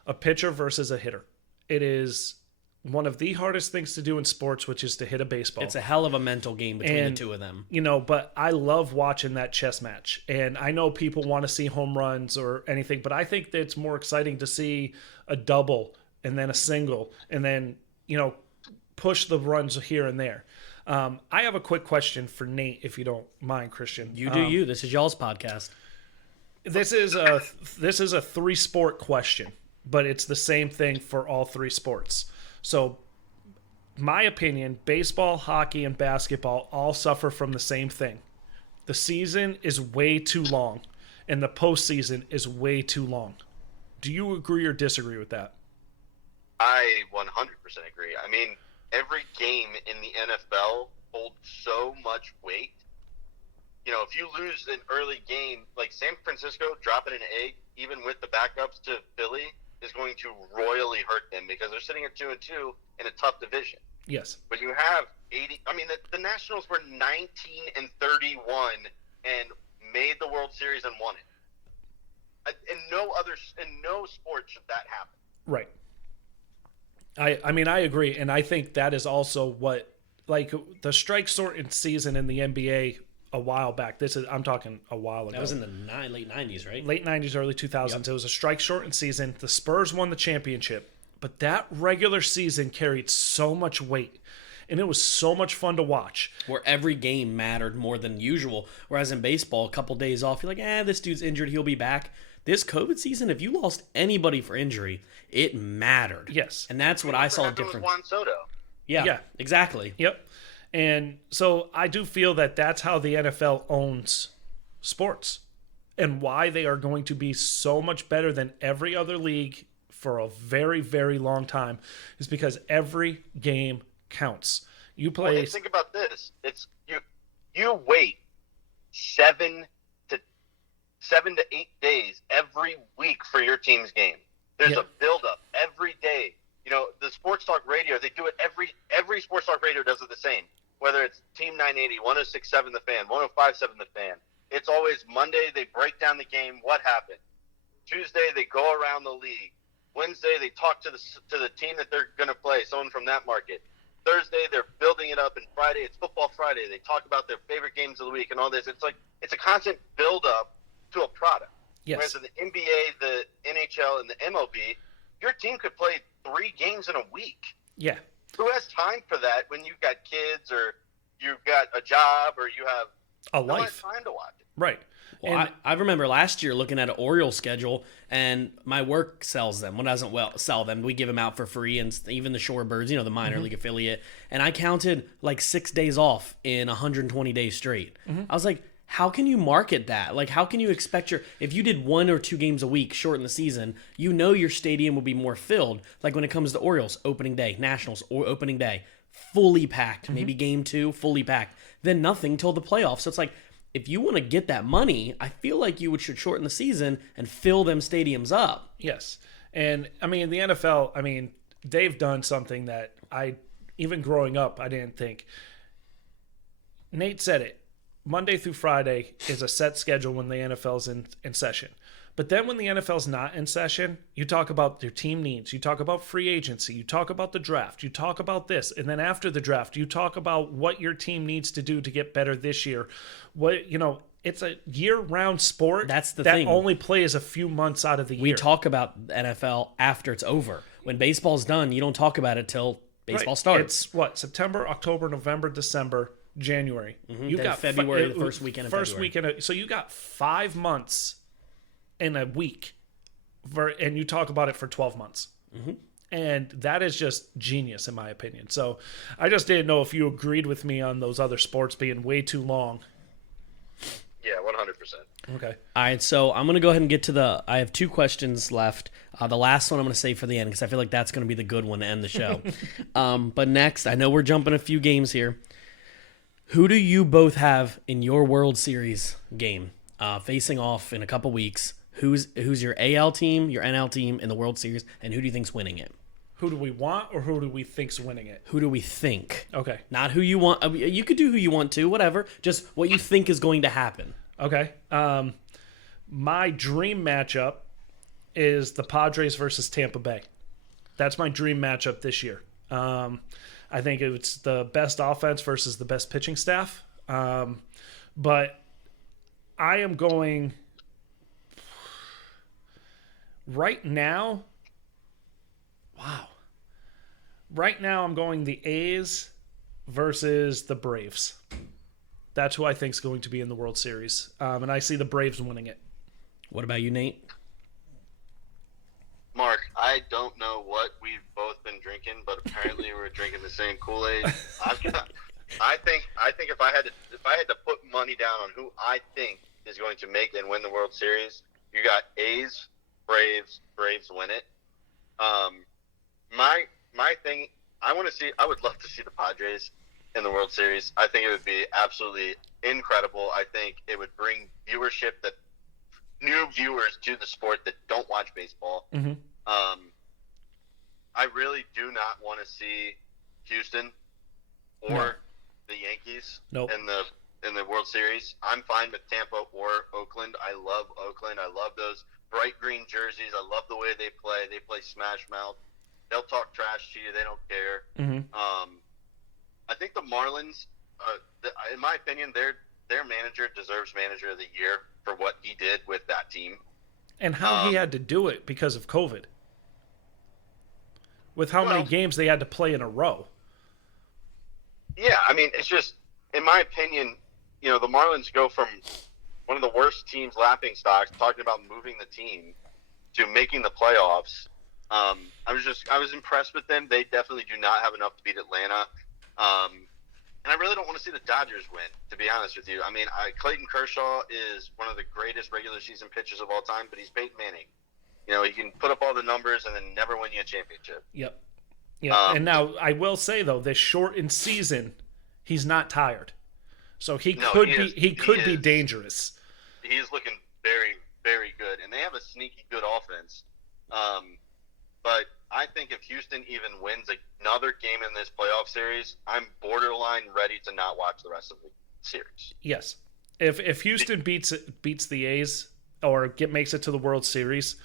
A pitcher versus a hitter. It is one of the hardest things to do in sports, which is to hit a baseball. It's a hell of a mental game between the two of them. You know, but I love watching that chess match. And I know people want to see home runs or anything, but I think that it's more exciting to see a double and then a single and then, you know, push the runs here and there. I have a quick question for Nate, if you don't mind, Christian. You do you. This is y'all's podcast. This is a 3-sport question, but it's the same thing for all 3 sports. So, my opinion, baseball, hockey, and basketball all suffer from the same thing. The season is way too long, and the postseason is way too long. Do you agree or disagree with that? I 100% agree. I mean, every game in the NFL holds so much weight. You know, if you lose an early game, like San Francisco dropping an egg, even with the backups to Philly, is going to royally hurt them because they're sitting at 2-2 in a tough division. Yes. But you have 80. I mean, the Nationals were 19-31 and made the World Series and won it. In no sport should that happen. Right. I mean, I agree, and I think that is also what, like, the strike shortened season in the NBA a while back. I'm talking a while ago. That was in the late 90s, right? Late 90s, early 2000s. Yep. It was a strike shortened season. The Spurs won the championship, but that regular season carried so much weight, and it was so much fun to watch. Where every game mattered more than usual. Whereas in baseball, a couple days off, you're like, this dude's injured, he'll be back. This COVID season, if you lost anybody for injury, it mattered. Yes. And that's what I saw different. Juan Soto. Yeah, exactly. Yep. And so I do feel that that's how the NFL owns sports and why they are going to be so much better than every other league for a very, very long time is because every game counts. You play. Well, think about this. It's you wait 7 to 8 days every week for your team's game. There's a build-up every day. You know, the sports talk radio, they do it every sports talk radio does it the same. Whether it's Team 980, 106.7 The Fan, 105.7 The Fan. It's always Monday, they break down the game, what happened. Tuesday, they go around the league. Wednesday, they talk to the team that they're going to play, someone from that market. Thursday, they're building it up, and Friday, it's Football Friday. They talk about their favorite games of the week and all this. It's a constant build-up to a product. Yes. Whereas in the NBA, the NHL, and the MLB, your team could play 3 games in a week. Yeah. Who has time for that when you've got kids or you've got a job or you have a life? Time to watch it. Right. Well, I remember last year looking at an Orioles schedule, and my work sells them. What doesn't sell them, we give them out for free, and even the Shorebirds, the minor league affiliate. And I counted like 6 days off in 120 days straight. I was like, how can you market that? Like, how can you expect if you did 1 or 2 games a week, shorten the season, your stadium will be more filled. Like when it comes to Orioles, opening day, Nationals, or opening day, fully packed. Maybe game 2, fully packed. Then nothing till the playoffs. So it's like, if you want to get that money, I feel like should shorten the season and fill them stadiums up. Yes. And, I mean, the NFL, they've done something that even growing up, I didn't think. Nate said it. Monday through Friday is a set schedule when the NFL's in session. But then when the NFL's not in session, you talk about your team needs. You talk about free agency. You talk about the draft. You talk about this. And then after the draft, you talk about what your team needs to do to get better this year. It's a year-round sport. That's the thing. That only plays a few months out of the year. We talk about the NFL after it's over. When baseball's done, you don't talk about it till baseball starts. It's September, October, November, December. January. You Then got February, the first weekend of first February. weekend. So you got 5 months in a week, and you talk about it for 12 months. And that is just genius, in my opinion. So I just didn't know if you agreed with me on those other sports being way too long. Yeah, 100%. Okay. All right, so I'm going to go ahead and get to I have 2 questions left. The last one I'm going to save for the end because I feel like that's going to be the good one to end the show. But next, I know we're jumping a few games here. Who do you both have in your World Series game facing off in a couple weeks? Who's your AL team, your NL team in the World Series, and who do you think's winning it? Who do we want, or who do we think's winning it? Who do we think? Okay. Not who you want. You could do who you want to, whatever. Just what you think is going to happen. Okay. My dream matchup is the Padres versus Tampa Bay. That's my dream matchup this year. I think it's the best offense versus the best pitching staff. But I am going right now. Wow. Right now, I'm going the A's versus the Braves. That's who I think is going to be in the World Series. And I see the Braves winning it. What about you, Nate? Mark, I don't know what we've both been drinking, but apparently we're drinking the same Kool-Aid. I think if I had to put money down on who I think is going to make and win the World Series, you got A's, Braves win it. My thing, I would love to see the Padres in the World Series. I think it would be absolutely incredible. I think it would bring new viewers to the sport that don't watch baseball. Mm-hmm. I really do not want to see Houston or the Yankees in the World Series. I'm fine with Tampa or Oakland. I love Oakland. I love those bright green jerseys. I love the way they play. They play smash mouth. They'll talk trash to you. They don't care. Mm-hmm. I think the Marlins, in my opinion, their manager deserves Manager of the Year for what he did with that team. And how he had to do it because of COVID. With how many games they had to play in a row. Yeah, I mean, it's just, in my opinion, the Marlins go from one of the worst teams laughing stocks, talking about moving the team, to making the playoffs. I was impressed with them. They definitely do not have enough to beat Atlanta. And I really don't want to see the Dodgers win, to be honest with you. I mean, Clayton Kershaw is one of the greatest regular season pitchers of all time, but he's Peyton Manning. He can put up all the numbers and then never win you a championship. Yep. Yeah. And now I will say though, this shortened season, he's not tired, so he could be dangerous. He's looking very, very good, and they have a sneaky good offense. But I think if Houston even wins another game in this playoff series, I'm borderline ready to not watch the rest of the series. Yes. If Houston beats the A's or makes it to the World Series,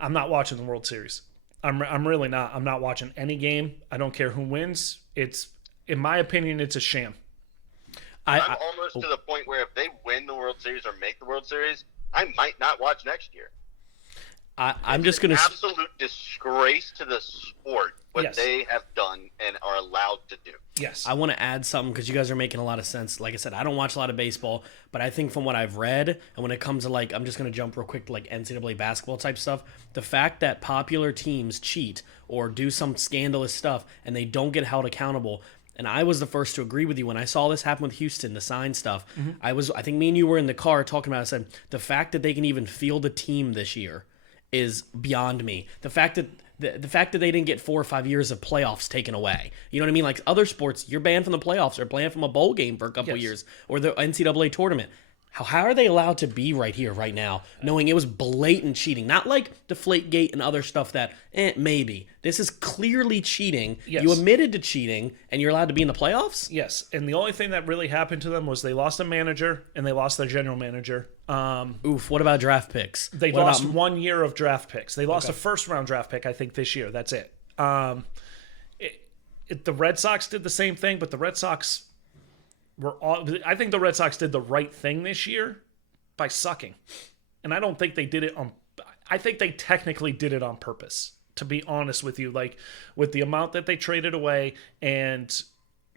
I'm not watching the World Series. I'm really not. I'm not watching any game. I don't care who wins. It's, in my opinion, it's a sham. I'm almost to the point where if they win the World Series or make the World Series, I might not watch next year. I'm just going to... absolute disgrace to the sport what they have done and are allowed to do. Yes. I want to add something because you guys are making a lot of sense. Like I said, I don't watch a lot of baseball, but I think from what I've read, and when it comes to I'm just going to jump real quick to NCAA basketball type stuff, the fact that popular teams cheat or do some scandalous stuff and they don't get held accountable... And I was the first to agree with you when I saw this happen with Houston, the sign stuff. Mm-hmm. I think me and you were in the car talking about it. I said, the fact that they can even field a team this year is beyond me. The fact that they didn't get 4 or 5 years of playoffs taken away. You know what I mean? Like other sports, you're banned from the playoffs or banned from a bowl game for a couple years or the NCAA tournament. How are they allowed to be right here, right now, knowing it was blatant cheating? Not like Deflategate and other stuff that, maybe. This is clearly cheating. Yes. You admitted to cheating, and you're allowed to be in the playoffs? Yes, and the only thing that really happened to them was they lost a manager, and they lost their general manager. What about draft picks? They lost 1 year of draft picks. They lost a first-round draft pick, I think, this year. That's it. The Red Sox did the same thing, but the Red Sox... I think the Red Sox did the right thing this year by sucking. And I don't think they did it I think they technically did it on purpose, to be honest with you. Like, with the amount that they traded away and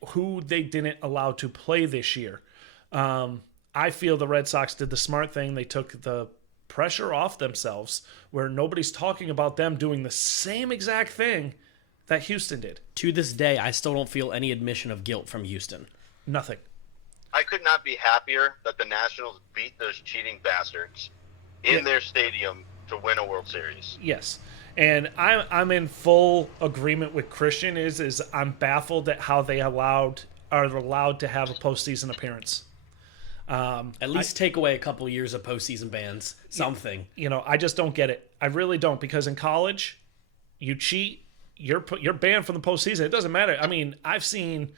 who they didn't allow to play this year. I feel the Red Sox did the smart thing. They took the pressure off themselves where nobody's talking about them doing the same exact thing that Houston did. To this day, I still don't feel any admission of guilt from Houston. Nothing. I could not be happier that the Nationals beat those cheating bastards in their stadium to win a World Series. Yes. And I'm in full agreement with Christian is I'm baffled at how they are allowed to have a postseason appearance. At least take away a couple years of postseason bans. Something. I just don't get it. I really don't, because in college, you cheat, you're banned from the postseason. It doesn't matter. I mean, I've seen,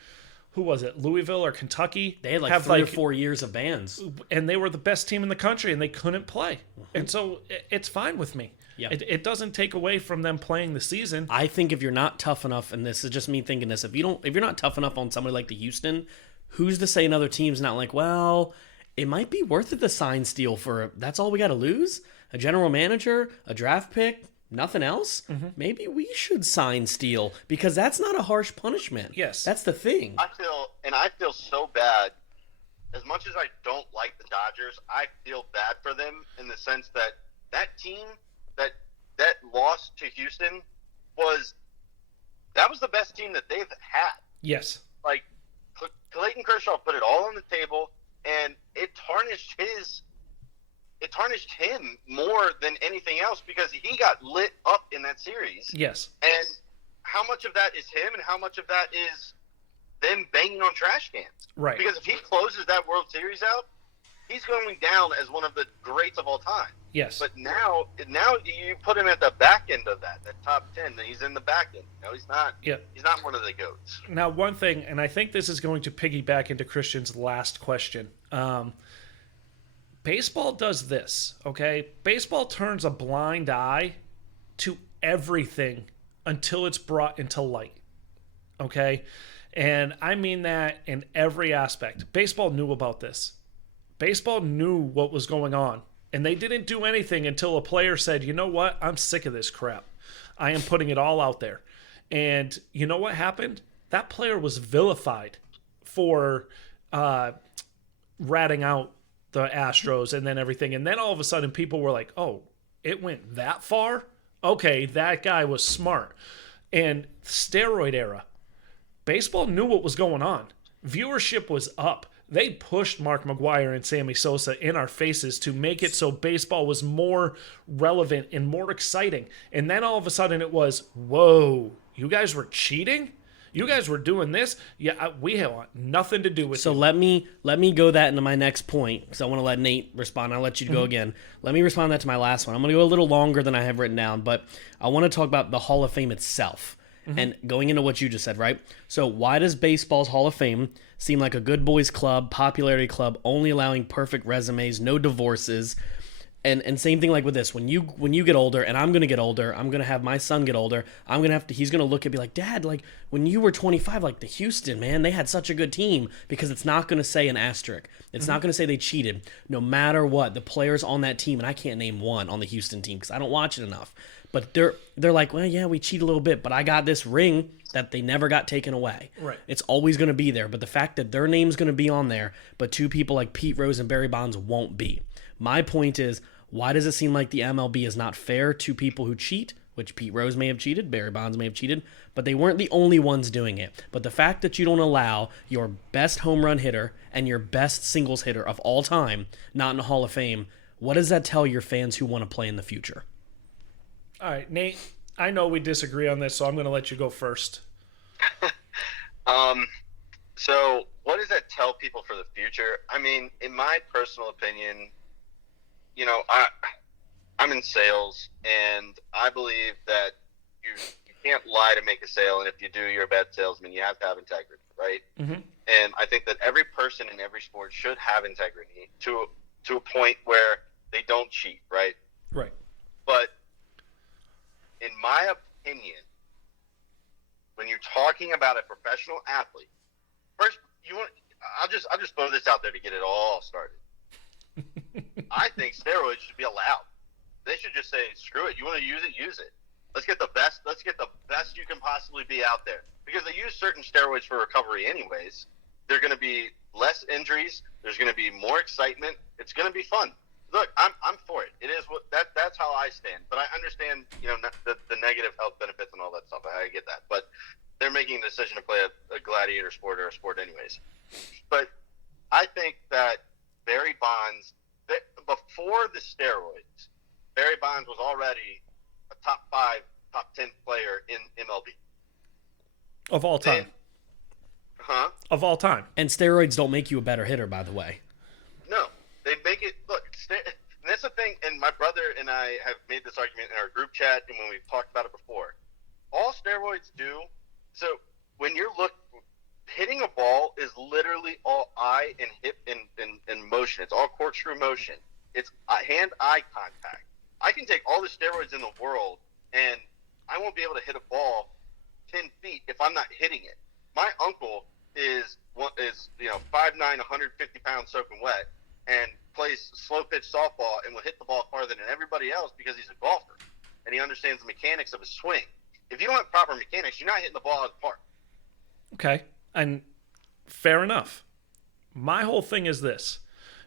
who was it, Louisville or Kentucky? They had like 3 or 4 years of bans. And they were the best team in the country, and they couldn't play. And so it's fine with me. Yeah. It doesn't take away from them playing the season. I think if you're not tough enough, and this is just me thinking this, if you're not tough enough on somebody like the Houston, who's to say another team's not like, well, it might be worth it to sign Steele for, that's all we got to lose? A general manager, a draft pick, nothing else? Maybe we should sign Steele, because that's not a harsh punishment. Yes. That's the thing. I feel so bad. As much as I don't like the Dodgers, I feel bad for them in the sense that team that lost to Houston was the best team that they've had. Yes. Like, Clayton Kershaw put it all on the table, and it tarnished him more than anything else, because he got lit up in that series. Yes. And how much of that is him and how much of that is them banging on trash cans? Right. Because if he closes that World Series out, he's going down as one of the greats of all time. Yes. But now you put him at the back end of that top 10. He's in the back end. He's not. Yeah. He's not one of the goats. Now, one thing, and I think this is going to piggyback into Christian's last question. Baseball does this, okay? Baseball turns a blind eye to everything until it's brought into light, okay? And I mean that in every aspect. Baseball knew about this. Baseball knew what was going on. And they didn't do anything until a player said, you know what? I'm sick of this crap. I am putting it all out there. And you know what happened? That player was vilified for ratting out the Astros and then everything. And then all of a sudden people were like, oh, it went that far? Okay, that guy was smart. And steroid era, baseball knew what was going on. Viewership was up. They pushed Mark McGwire and Sammy Sosa in our faces to make it so baseball was more relevant and more exciting. And then all of a sudden it was, whoa, you guys were cheating? You guys were doing this? Yeah, we have nothing to do with it. So let me go that into my next point, because I want to let Nate respond. I'll let you go again. Let me respond that to my last one. I'm going to go a little longer than I have written down, but I want to talk about the Hall of Fame itself. And going into what you just said, right? So why does baseball's Hall of Fame seem like a good boys club, popularity club, only allowing perfect resumes, no divorces? And same thing like with this. When you get older, and I'm gonna get older, I'm gonna have my son get older. He's gonna look and be like, Dad, like when you were 25, like the Houston, man, they had such a good team, because it's not gonna say an asterisk. It's not gonna say they cheated. No matter what, the players on that team, and I can't name one on the Houston team because I don't watch it enough. But they're like, well, yeah, we cheat a little bit, but I got this ring that they never got taken away. Right. It's always going to be there. But the fact that their name's going to be on there, but two people like Pete Rose and Barry Bonds won't be. My point is, why does it seem like the MLB is not fair to people who cheat, which Pete Rose may have cheated, Barry Bonds may have cheated, but they weren't the only ones doing it. But the fact that you don't allow your best home run hitter and your best singles hitter of all time not in the Hall of Fame, what does that tell your fans who want to play in the future? All right, Nate, I know we disagree on this, so I'm going to let you go first. So what does that tell people for the future? I mean, in my personal opinion, I'm in sales, and I believe that you can't lie to make a sale, and if you do, you're a bad salesman. You have to have integrity, right? Mm-hmm. And I think that every person in every sport should have integrity to a point where they don't cheat, right? Right. But in my opinion, when you're talking about a professional athlete, first I'll just throw this out there to get it all started. I think steroids should be allowed. They should just say, screw it. You want to use it, use it. Let's get the best. Let's get the best you can possibly be out there, because they use certain steroids for recovery anyways. There're going to be less injuries. There's going to be more excitement. It's going to be fun. Look, I'm for it. It is that's how I stand. But I understand, the negative health benefits and all that stuff. I get that. But they're making a decision to play a gladiator sport or a sport anyways. But I think that Barry Bonds, before the steroids, Barry Bonds was already a top 5, top 10 player in MLB. Of all time. Of all time. And steroids don't make you a better hitter, by the way. No. They make it look. And that's the thing. And my brother and I have made this argument in our group chat, and when we've talked about it before. All steroids do. So when you're hitting a ball is literally all eye and hip and motion. It's all corkscrew motion. It's hand-eye contact. I can take all the steroids in the world, and I won't be able to hit a ball 10 feet if I'm not hitting it. My uncle is 5'9", 150 pounds soaking wet, and plays slow pitch softball and will hit the ball farther than everybody else because he's a golfer and he understands the mechanics of his swing. If you don't have proper mechanics, you're not hitting the ball out of the park. Okay, and fair enough. My whole thing is this.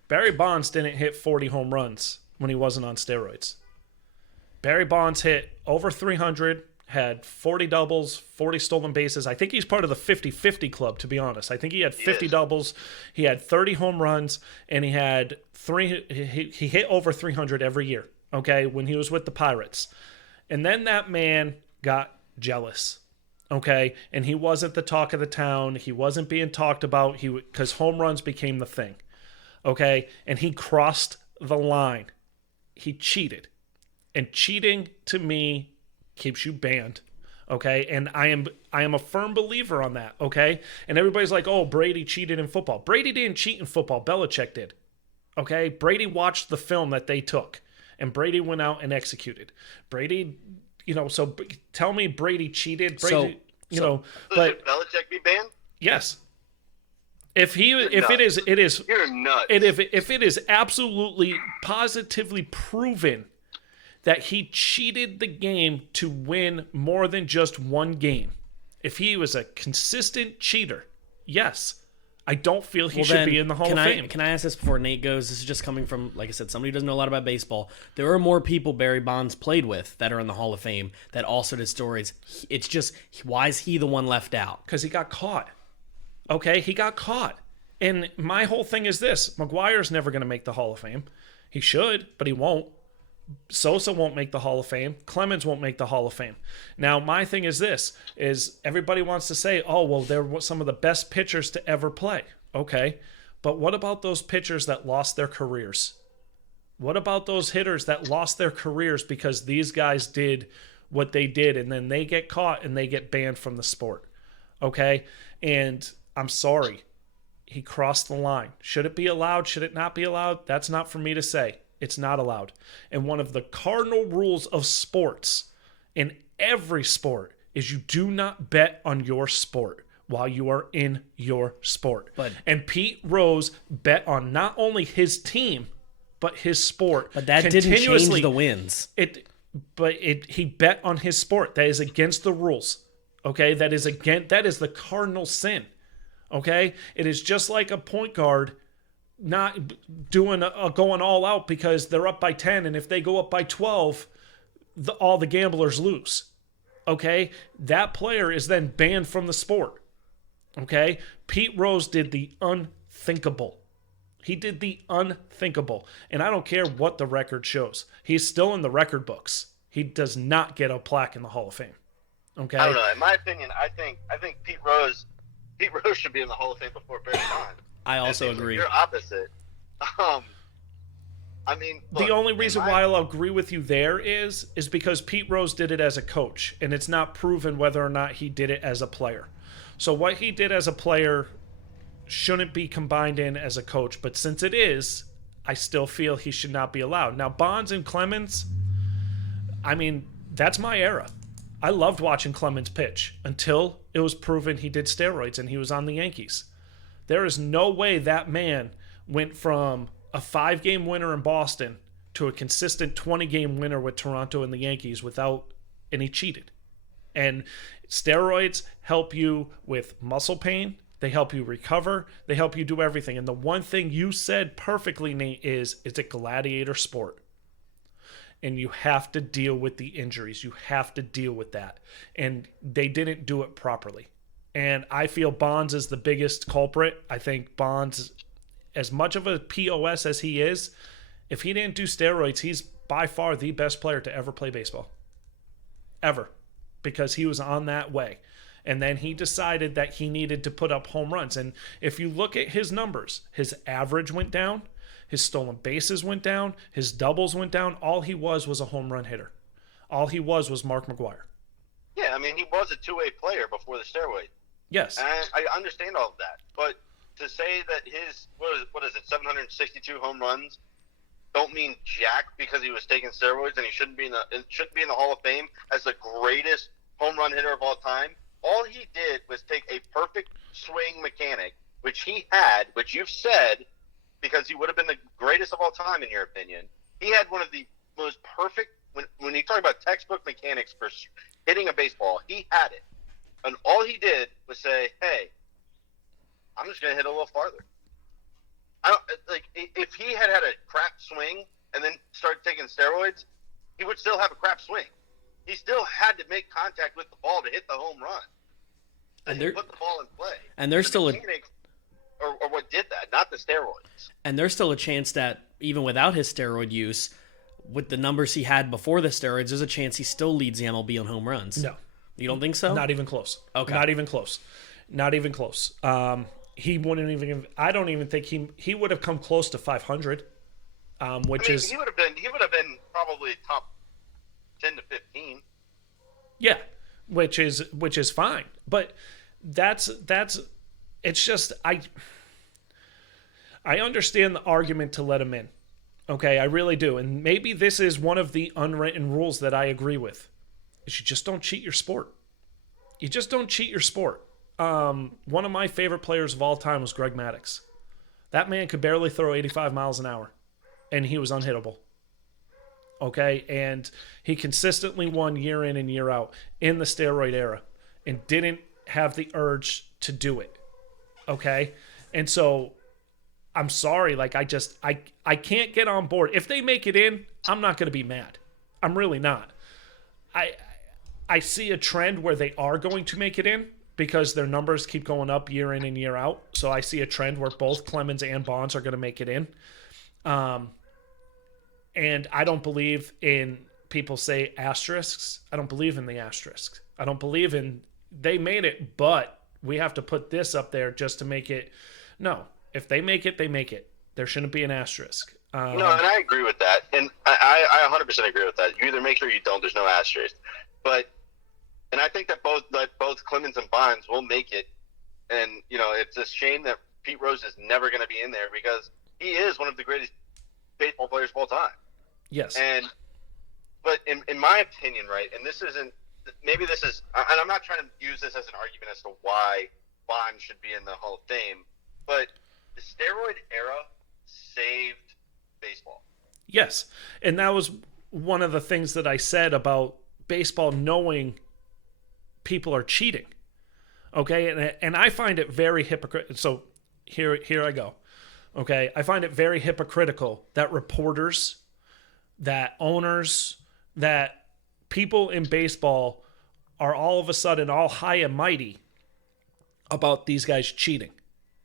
Barry Bonds didn't hit 40 home runs when he wasn't on steroids. Barry Bonds hit over 300, had 40 doubles, 40 stolen bases. I think he's part of the 50-50 club, to be honest. I think he had 50 doubles, he had 30 home runs, and he had he hit over 300 every year, okay, when he was with the Pirates. And then that man got jealous, okay? And he wasn't the talk of the town. He wasn't being talked about because home runs became the thing, okay? And he crossed the line. He cheated. And cheating, to me, keeps you banned, okay? And I am a firm believer on that, okay? And everybody's like, oh, Brady cheated in football. Brady didn't cheat in football. Belichick did, okay? Brady watched the film that they took, and Brady went out and executed. Brady, so tell me Brady cheated. Brady, but should Belichick be banned? Yes. If it is, you're nuts. If it is absolutely, positively proven that he cheated the game to win more than just one game, if he was a consistent cheater, yes, I don't feel he should be in the Hall of Fame. Can I ask this before Nate goes? This is just coming from, like I said, somebody who doesn't know a lot about baseball. There are more people Barry Bonds played with that are in the Hall of Fame that also did stories. It's just, why is he the one left out? Because he got caught. Okay, he got caught. And my whole thing is this. McGuire's never going to make the Hall of Fame. He should, but he won't. Sosa won't make the Hall of Fame. Clemens won't make the Hall of Fame. Now, my thing is this, is everybody wants to say, oh, well, they're some of the best pitchers to ever play. Okay, but what about those pitchers that lost their careers? What about those hitters that lost their careers because these guys did what they did, and then they get caught and they get banned from the sport? Okay, and I'm sorry. He crossed the line. Should it be allowed? Should it not be allowed? That's not for me to say. It's not allowed. And one of the cardinal rules of sports, in every sport, is you do not bet on your sport while you are in your sport. And Pete Rose bet on not only his team, but his sport. But that didn't change the wins. He bet on his sport. That is against the rules. Okay? That is the cardinal sin. Okay? It is just like a point guard not doing going all out because they're up by 10, and if they go up by 12, all the gamblers lose. Okay? That player is then banned from the sport. Okay? Pete Rose did the unthinkable. He did the unthinkable. And I don't care what the record shows. He's still in the record books. He does not get a plaque in the Hall of Fame. Okay? I don't know. In my opinion, I think Pete Rose should be in the Hall of Fame before Barry Bonds. I also agree. You're opposite. I mean, look, the only reason why I'll agree with you there is because Pete Rose did it as a coach, and it's not proven whether or not he did it as a player. So what he did as a player shouldn't be combined in as a coach, but since it is, I still feel he should not be allowed. Now, Bonds and Clemens, I mean, that's my era. I loved watching Clemens pitch until it was proven he did steroids and he was on the Yankees. There is no way that man went from a 5-game winner in Boston to a consistent 20-game winner with Toronto and the Yankees without and he cheated. And steroids help you with muscle pain. They help you recover. They help you do everything. And the one thing you said perfectly, Nate, is it's a gladiator sport. And you have to deal with the injuries. You have to deal with that. And they didn't do it properly. And I feel Bonds is the biggest culprit. I think Bonds, as much of a POS as he is, if he didn't do steroids, he's by far the best player to ever play baseball. Ever. Because he was on that way. And then he decided that he needed to put up home runs. And if you look at his numbers, his average went down, his stolen bases went down, his doubles went down. All he was a home run hitter. All he was Mark McGwire. Yeah, I mean, he was a two-way player before the steroid. Yes. And I understand all of that. But to say that his, what is it, 762 home runs don't mean jack because he was taking steroids and he shouldn't be in the Hall of Fame as the greatest home run hitter of all time. All he did was take a perfect swing mechanic, which he had, which you've said, because he would have been the greatest of all time in your opinion. He had one of the most perfect, when you talk about textbook mechanics for hitting a baseball, he had it. And all he did was say, hey, I'm just going to hit a little farther. If he had a crap swing and then started taking steroids, he would still have a crap swing. He still had to make contact with the ball to hit the home run. And put the ball in play. And there's still or what did that, not the steroids. And there's still a chance that even without his steroid use, with the numbers he had before the steroids, there's a chance he still leads the MLB on home runs. No. You don't think so? Not even close. Okay. Not even close. Not even close. He wouldn't even. I don't even think he would have come close to 500. He would have been probably top 10 to 15. Yeah, which is fine. But that's it's just I understand the argument to let him in. Okay, I really do. And maybe this is one of the unwritten rules that I agree with. Is you just don't cheat your sport. You just don't cheat your sport. One of my favorite players of all time was Greg Maddux. That man could barely throw 85 miles an hour, and he was unhittable. Okay, and he consistently won year in and year out in the steroid era and didn't have the urge to do it. Okay, and so I'm sorry, I can't get on board. If they make it in, I'm not going to be mad. I'm really not. I see a trend where they are going to make it in because their numbers keep going up year in and year out. So I see a trend where both Clemens and Bonds are going to make it in. And I don't believe in people say asterisks. I don't believe in the asterisks. I don't believe in they made it, but we have to put this up there just to make it. No, if they make it, they make it. There shouldn't be an asterisk. No, and I agree with that. And I 100% agree with that. You either make it or you don't. There's no asterisk. And I think that both Clemens and Bonds will make it. And, it's a shame that Pete Rose is never going to be in there because he is one of the greatest baseball players of all time. Yes. But in my opinion, right, and and I'm not trying to use this as an argument as to why Bonds should be in the Hall of Fame, but the steroid era saved baseball. Yes. And that was one of the things that I said about baseball knowing people are cheating. Okay? And I find it very hypocritical. So here I go. Okay? I find it very hypocritical that reporters, that owners, that people in baseball are all of a sudden all high and mighty about these guys cheating.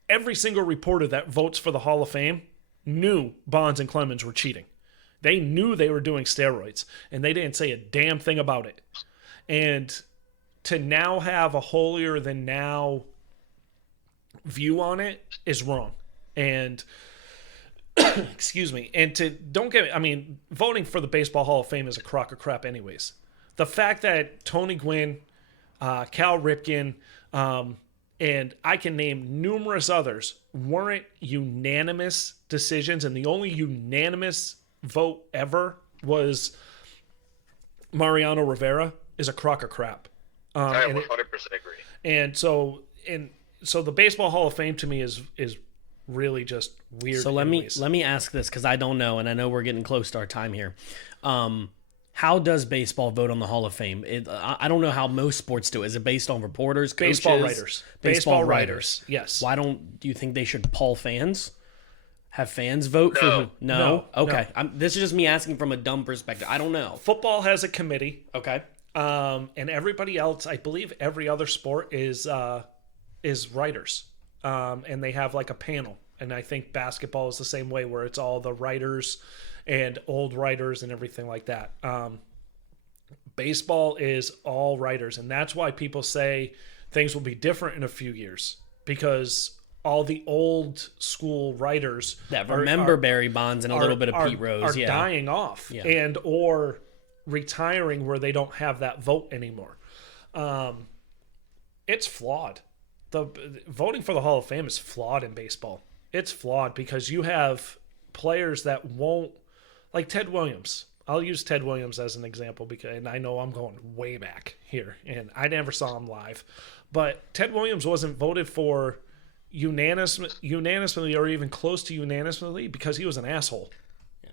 Every single reporter that votes for the Hall of Fame knew Bonds and Clemens were cheating. They knew they were doing steroids, and they didn't say a damn thing about it. And to now have a holier-than-now view on it is wrong. And, excuse me, and voting for the Baseball Hall of Fame is a crock of crap anyways. The fact that Tony Gwynn, Cal Ripken, and I can name numerous others, weren't unanimous decisions, and the only unanimous vote ever was Mariano Rivera, is a crock of crap. I 100% agree. And so the Baseball Hall of Fame to me is really just weird. So let me ask this because I don't know, and I know we're getting close to our time here. How does baseball vote on the Hall of Fame? I don't know how most sports do. Is it based on reporters, coaches? Baseball writers. Baseball writers. Yes. Why do you think they should poll fans? Have fans vote for who? No. Okay. This is just me asking from a dumb perspective. I don't know. Football has a committee. Okay. And everybody else, I believe every other sport is writers. And they have like a panel. And I think basketball is the same way, where it's all the writers and old writers and everything like that. Baseball is all writers, and that's why people say things will be different in a few years, because all the old school writers that remember Barry Bonds and a little bit of Pete Rose are dying off and or retiring, where they don't have that vote anymore. It's flawed. The voting for the Hall of Fame is flawed in baseball. It's flawed because you have players that won't, like Ted Williams. I'll use Ted Williams as an example because, and I know I'm going way back here, and I never saw him live, but Ted Williams wasn't voted for unanimously or even close to unanimously because he was an asshole. Yeah.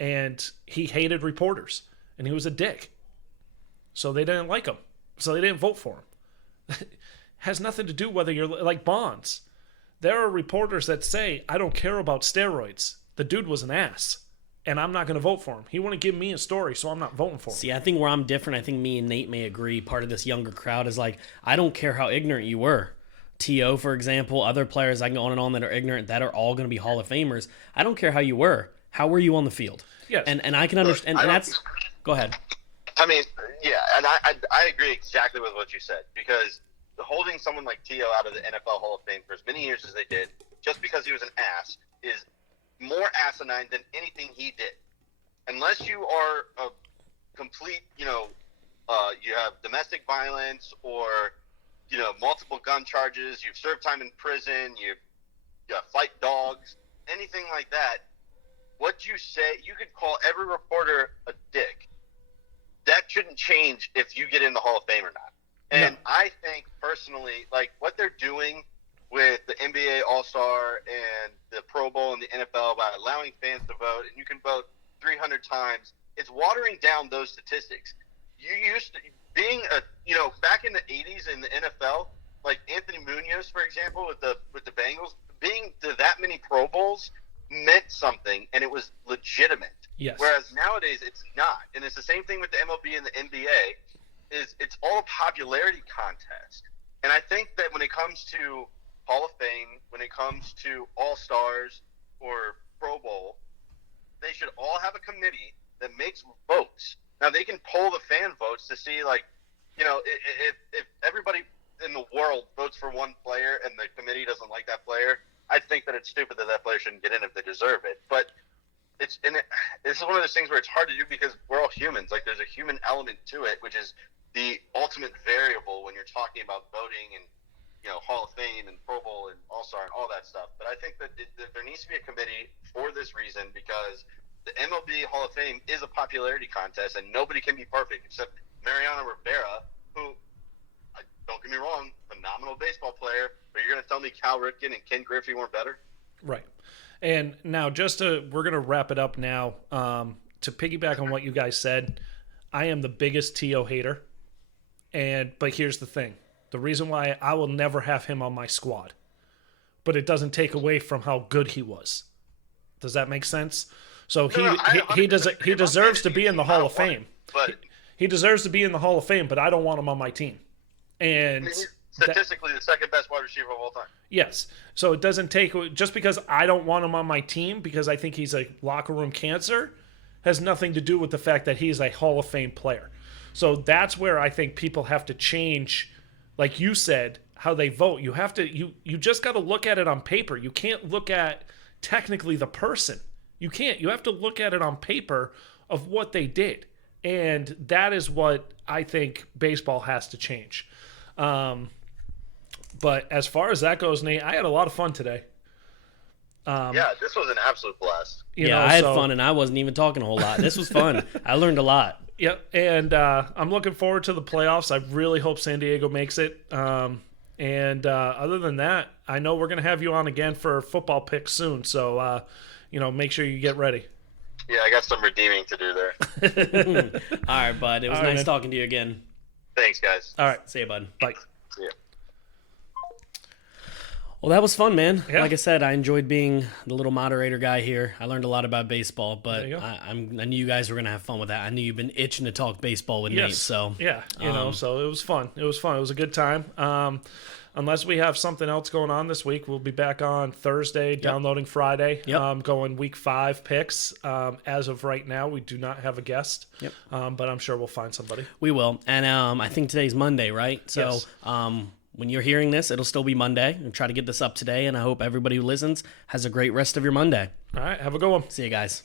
And he hated reporters, and he was a dick. So they didn't like him. So they didn't vote for him. Has nothing to do whether you're like Bonds. There are reporters that say, I don't care about steroids. The dude was an ass, and I'm not going to vote for him. He wouldn't give me a story, so I'm not voting for him. See, I think where I'm different, I think me and Nate may agree, part of this younger crowd is like, I don't care how ignorant you were. T.O., for example, other players I can go on and on that are ignorant, that are all going to be Hall of Famers. I don't care how you were. How were you on the field? Yes. And I can understand, and that's... Go ahead. I mean, yeah, and I agree exactly with what you said, because holding someone like T.O. out of the NFL Hall of Fame for as many years as they did, just because he was an ass, is more asinine than anything he did. Unless you are a complete, you have domestic violence or, multiple gun charges, you've served time in prison, you fight dogs, anything like that, what you say, you could call every reporter a dick. That shouldn't change if you get in the Hall of Fame or not. And no. I think personally, like what they're doing with the NBA All-Star and the Pro Bowl and the NFL by allowing fans to vote, and you can vote 300 times, it's watering down those statistics. You used to being back in the 80s in the NFL, like Anthony Munoz, for example, with the Bengals, being to that many Pro Bowls meant something, and it was legitimate. Yes. Whereas nowadays it's not, and it's the same thing with the MLB and the NBA. It's all a popularity contest, and I think that when it comes to Hall of Fame, when it comes to All-Stars or Pro Bowl, they should all have a committee that makes votes. Now, they can poll the fan votes to see, if everybody in the world votes for one player and the committee doesn't like that player, I think that it's stupid that player shouldn't get in if they deserve it. But this is one of those things where it's hard to do because we're all humans. Like, there's a human element to it, which is the ultimate variable when you're talking about voting and, Hall of Fame and Pro Bowl and All-Star and all that stuff. But I think that there needs to be a committee for this reason, because the MLB Hall of Fame is a popularity contest, and nobody can be perfect except Mariano Rivera, who, don't get me wrong, phenomenal baseball player, but you're going to tell me Cal Ripken and Ken Griffey weren't better? Right. And now we're going to wrap it up now. To piggyback on what you guys said, I am the biggest T.O. hater. But here's the thing. The reason why I will never have him on my squad, but it doesn't take away from how good he was. Does that make sense? So he deserves to be in the Hall of Fame. He deserves to be in the Hall of Fame, but I don't want him on my team. And he's statistically the second best wide receiver of all time. Yes. So it doesn't take, just because I don't want him on my team because I think he's a locker room cancer, has nothing to do with the fact that he's a Hall of Fame player. So that's where I think people have to change, like you said, how they vote. You have to, you just got to look at it on paper. You can't look at technically the person. You can't. You have to look at it on paper of what they did. And that is what I think baseball has to change. But as far as that goes, Nate, I had a lot of fun today. This was an absolute blast. I had fun, and I wasn't even talking a whole lot. This was fun. I learned a lot. Yep, and I'm looking forward to the playoffs. I really hope San Diego makes it. And other than that, I know we're going to have you on again for football picks soon. So, make sure you get ready. Yeah, I got some redeeming to do there. All right, bud. It was All right, nice man. talking to you again. Thanks, guys. All right. See you, bud. Bye. See ya. Well, that was fun, man. Yeah. Like I said, I enjoyed being the little moderator guy here. I learned a lot about baseball, but There you go. I knew you guys were gonna have fun with that. I knew you've been itching to talk baseball with Nate. Yes. So Yeah. So it was fun. It was fun. It was a good time. Unless we have something else going on this week, we'll be back on Thursday, downloading Friday, Yep. going week 5 picks. As of right now, we do not have a guest, Yep. But I'm sure we'll find somebody. we will. And I think today's Monday, right? So Yes. when you're hearing this, it'll still be Monday. We'll try to get this up today, and I hope everybody who listens has a great rest of your Monday. All right, have a good one. See you guys.